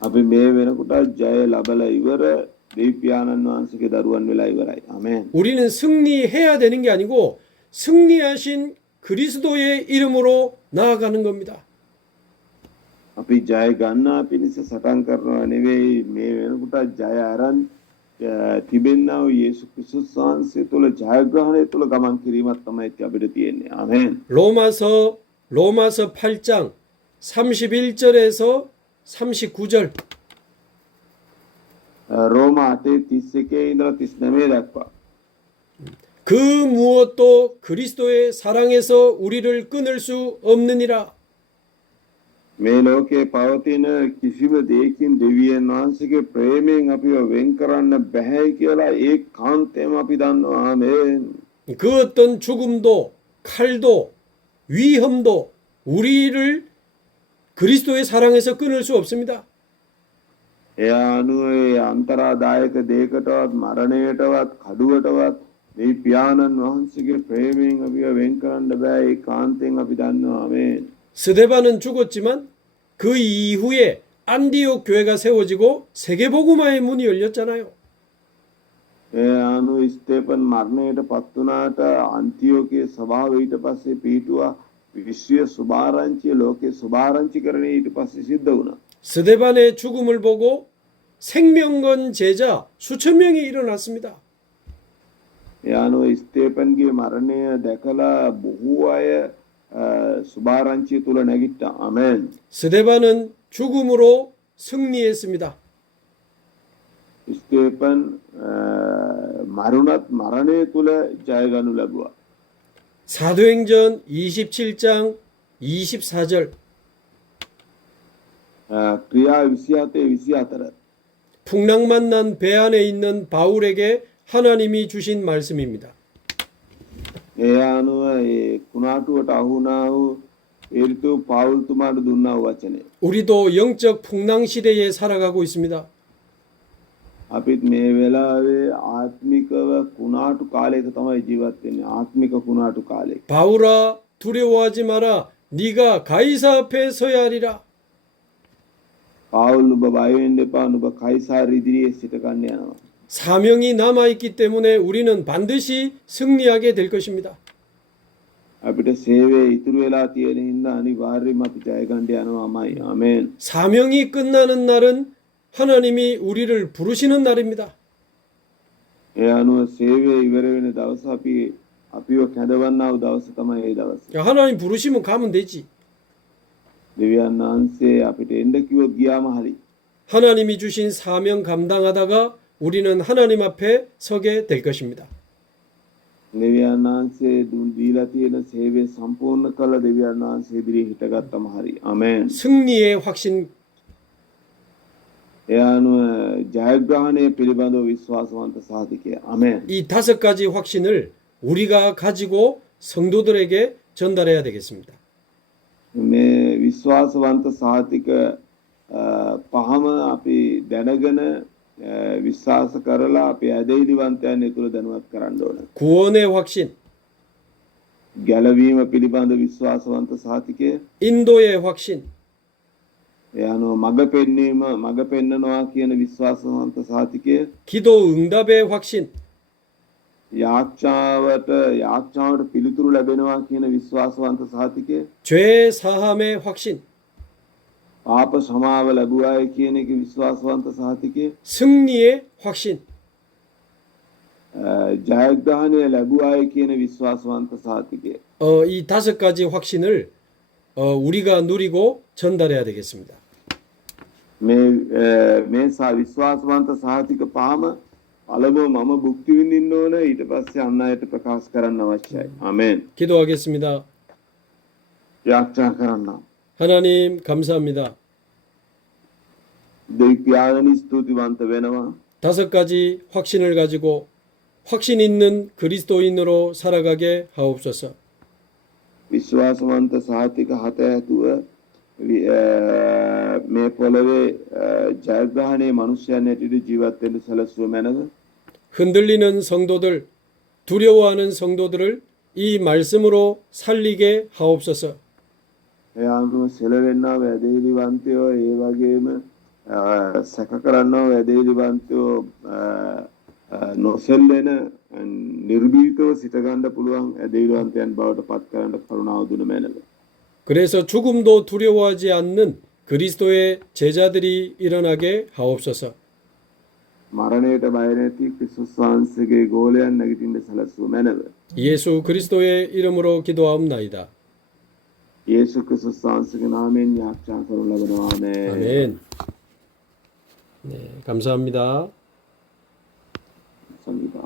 අපි මේ වෙනකොට ජය ලබලා ඉවර දෙවි පියාණන් වහන්සේගේ දරුවන් වෙලා ඉවරයි. ආමේන්. 우리는 승리해야 되는 게 아니고 승리하신 그리스도의 이름으로 나아가는 겁니다. අපි ජය ගන්නා පිණිස සටන් කරනවා නෙවෙයි මේ වෙනකොට ජය අරන් තිබෙන්නා වූ යේසු ක්‍රිස්තුස් වහන්සේ තුල ජයග්‍රහණය තුල ගමන් කිරීමක් තමයි අපිට තියෙන්නේ. ආමේන්. 로마서 8장 31절에서 39절 රෝම 8:31 ඉඳලා 39 දක්වා 그 무엇도 그리스도의 사랑에서 우리를 끊을 수 없느니라. මේ ලෝකේ පවතින කිසිම දෙයකින් දෙවියන් වහන්සේගේ ප්‍රේමයෙන් අපිව වෙන් කරන්න බෑ කියලා ඒ කාන්තේම අපි දන්නවා. ආමේන්. 그 어떤 죽음도 칼도 위험도 우리를 그리스도의 사랑에서 끊을 수 없습니다. ඒ අනුව ඒ අන්තරාදායක දෙයකටවත් මරණයටවත් කඩුවටවත් මේ පියාණන් වහන්සේගේ ප්‍රේමයෙන් අපිව වෙන් කරන්න බෑ. ඒ කාන්තෙන් අපි දන්නවා. ආමේන්. 스데반은 죽었지만 그 이후에 안디옥 교회가 세워지고 세계복음화의 문이 열렸잖아요. ඒ අනුව ස්තේපන් මරණයට පත් වුණාට අන්තිෝකයේ සභාව ඊට පස්සේ පිටුවා විශ්ව සුභාරංචිය ලෝකේ සුභාරංචිකරණය ඊට පස්සේ සිද්ධ වුණා. 스데반의 죽음을 보고 생명건 제자 수천 명이 일어났습니다. ඒ අනුව ස්තේපන්ගේ මරණය දැකලා බොහෝ අය සුභාරංචිය තුල නැගිට්ටා. ආමේන්. 스데반은 죽음으로 승리했습니다. ස්තේපන් මරුණත් මරණය තුල ජය ගනු ලැබුවා. 사도행전 27장 24절 ක්‍රියා 27:24 풍랑만 난 배 안에 있는 바울에게 하나님이 주신 말씀입니다. ඒ අනුව ඒ කුණාටුවට අහුණා වූ ඒරිතු පාවුල්තුමාට දුන්නා වූ වචනය. 우리도 영적 풍랑 시대에 살아가고 있습니다. අපිත් මේ වෙලාවේ ආත්මිකව කුණාටු කාලයක තමයි ජීවත් වෙන්නේ. ආත්මික කුණාටු කාලයක. 바울아 두려워하지 마라. 네가 가이사 앞에 서야 하리라. පාවුල් ඔබ බය වෙන්න එපා. ඔබ කයිසාර ඉදිරියේ සිට ගන්න යනවා. 사명이 남아있기 때문에 우리는 반드시 승리하게 될 것입니다. අපිට සේවයේ ඉතුරු වෙලා තියෙන හින්දා අනිවාර්යයෙන්ම අපි ජය ගන්න යනවාමයි. ආමේන්. 사명이 끝나는 날은 하나님이 우리를 부르시는 날입니다. ඒ අනුව සේවයේ ඉවර වෙන දවස අපිව කැඳවන්නා වූ දවස තමයි ඒ දවස. 하나님 부르시면 가면 되지. දෙවියන් වහන්සේ අපිට එන්න කිව්වොත් ගියාම හරි. 하나님이 주신 사명 감당하다가 우리는 하나님 앞에 서게 될 것입니다. දෙවියන් වහන්සේ දුන් දීලා තියෙන සේවය සම්පූර්ණ කළ දෙවියන් වහන්සේ ඉදිරියේ හිටගත්තම හරි. ආමේන්. 승리의 확신 ඒ අනුව ජයග්‍රහණය පිළිබඳව විශ්වාසවන්ත සාධකය. ආමේන්. 이 5가지 확신을 우리가 가지고 성도들에게 전달해야 되겠습니다. මේ විශ්වාසවන්ත සාධක පහම අපි දැනගෙන විශ්වාස කරලා අපි ඇදහිලිවන්තයන් ඒ තුළ දැනුවත් කරන්න ඕන. 구원의 확신, ගැලවීම පිළිබඳ විශ්වාසවන්ත සහතිකය, 인도의 확신, ඒ අනුව මඟ පෙන්වීම මඟ පෙන්නනවා කියන විශ්වාසවන්ත සහතිකය, 기도 응답의 확신, යාච්ඡාවට පිළිතුරු ලැබෙනවා කියන විශ්වාසවන්ත සහතිකය, 죄 사함의 확신, පාප සමාව ලැබුවායි කියන එක විශ්වාසවන්ත සහතිකය, 승리의 확신, ජයග්‍රහණය ලැබුවායි කියන විශ්වාසවන්ත සහතිකය. 이 5가지 확신을 우리가 누리고 전달해야 되겠습니다. මේ විශ්වාසවන්ත සහතික පහම පළමුව මම භුක්ති විඳින්න ඕන, ඊට පස්සේ අන් අයට ප්‍රකාශ කරන්න අවශ්‍යයි. ආමෙන්. 기도하겠습니다. යාච්ඡා කරන්න. 하나님 감사합니다. දෙවි පියාණනි ස්තුතිවන්ත වෙනවා. 5가지 확신을 가지고 확신 있는 그리스도인으로 살아가게 하옵소서. විශ්වාසවන්ත සහතික හත ඇතුව මේ පොළවේ ජයග්‍රහණයේ මනුෂ්‍යයන් හැටියට ජීවත් වෙන්න සැලසුව මැනව. 흔들리는 성도들, 두려워하는 성도들을 이 말씀으로 살리게 하옵소서. ඒ අනුව සෙලවෙන්නා වැදහිලිවන්තයෝ, ඒ වගේම සැක කරන්නා වැදහිලිවන්තයෝ නොසෙල්ලෙන නිර්භීතව සිටගන්න පුළුවන් වැදහිලිවන්තයන් බවට පත් කරන්න කරුණාව දුන මැනව. 그래서 죽음도 두려워하지 않는 그리스도의 제자들이 일어나게 하옵소서. මරණයට බය නැති ක්‍රිස්තුස් වහන්සේගේ ගෝලයන් නැගිටින්න සැලසුව මැනව. 예수 그리스도의 이름으로 기도하옵나이다. යේසු ක්‍රිස්තුස් වහන්සේගේ නාමයෙන් යාච්ඡා කරනු ලබනවා. ආමේන්. 아멘. 네, 감사합니다. සම්බුද්ධ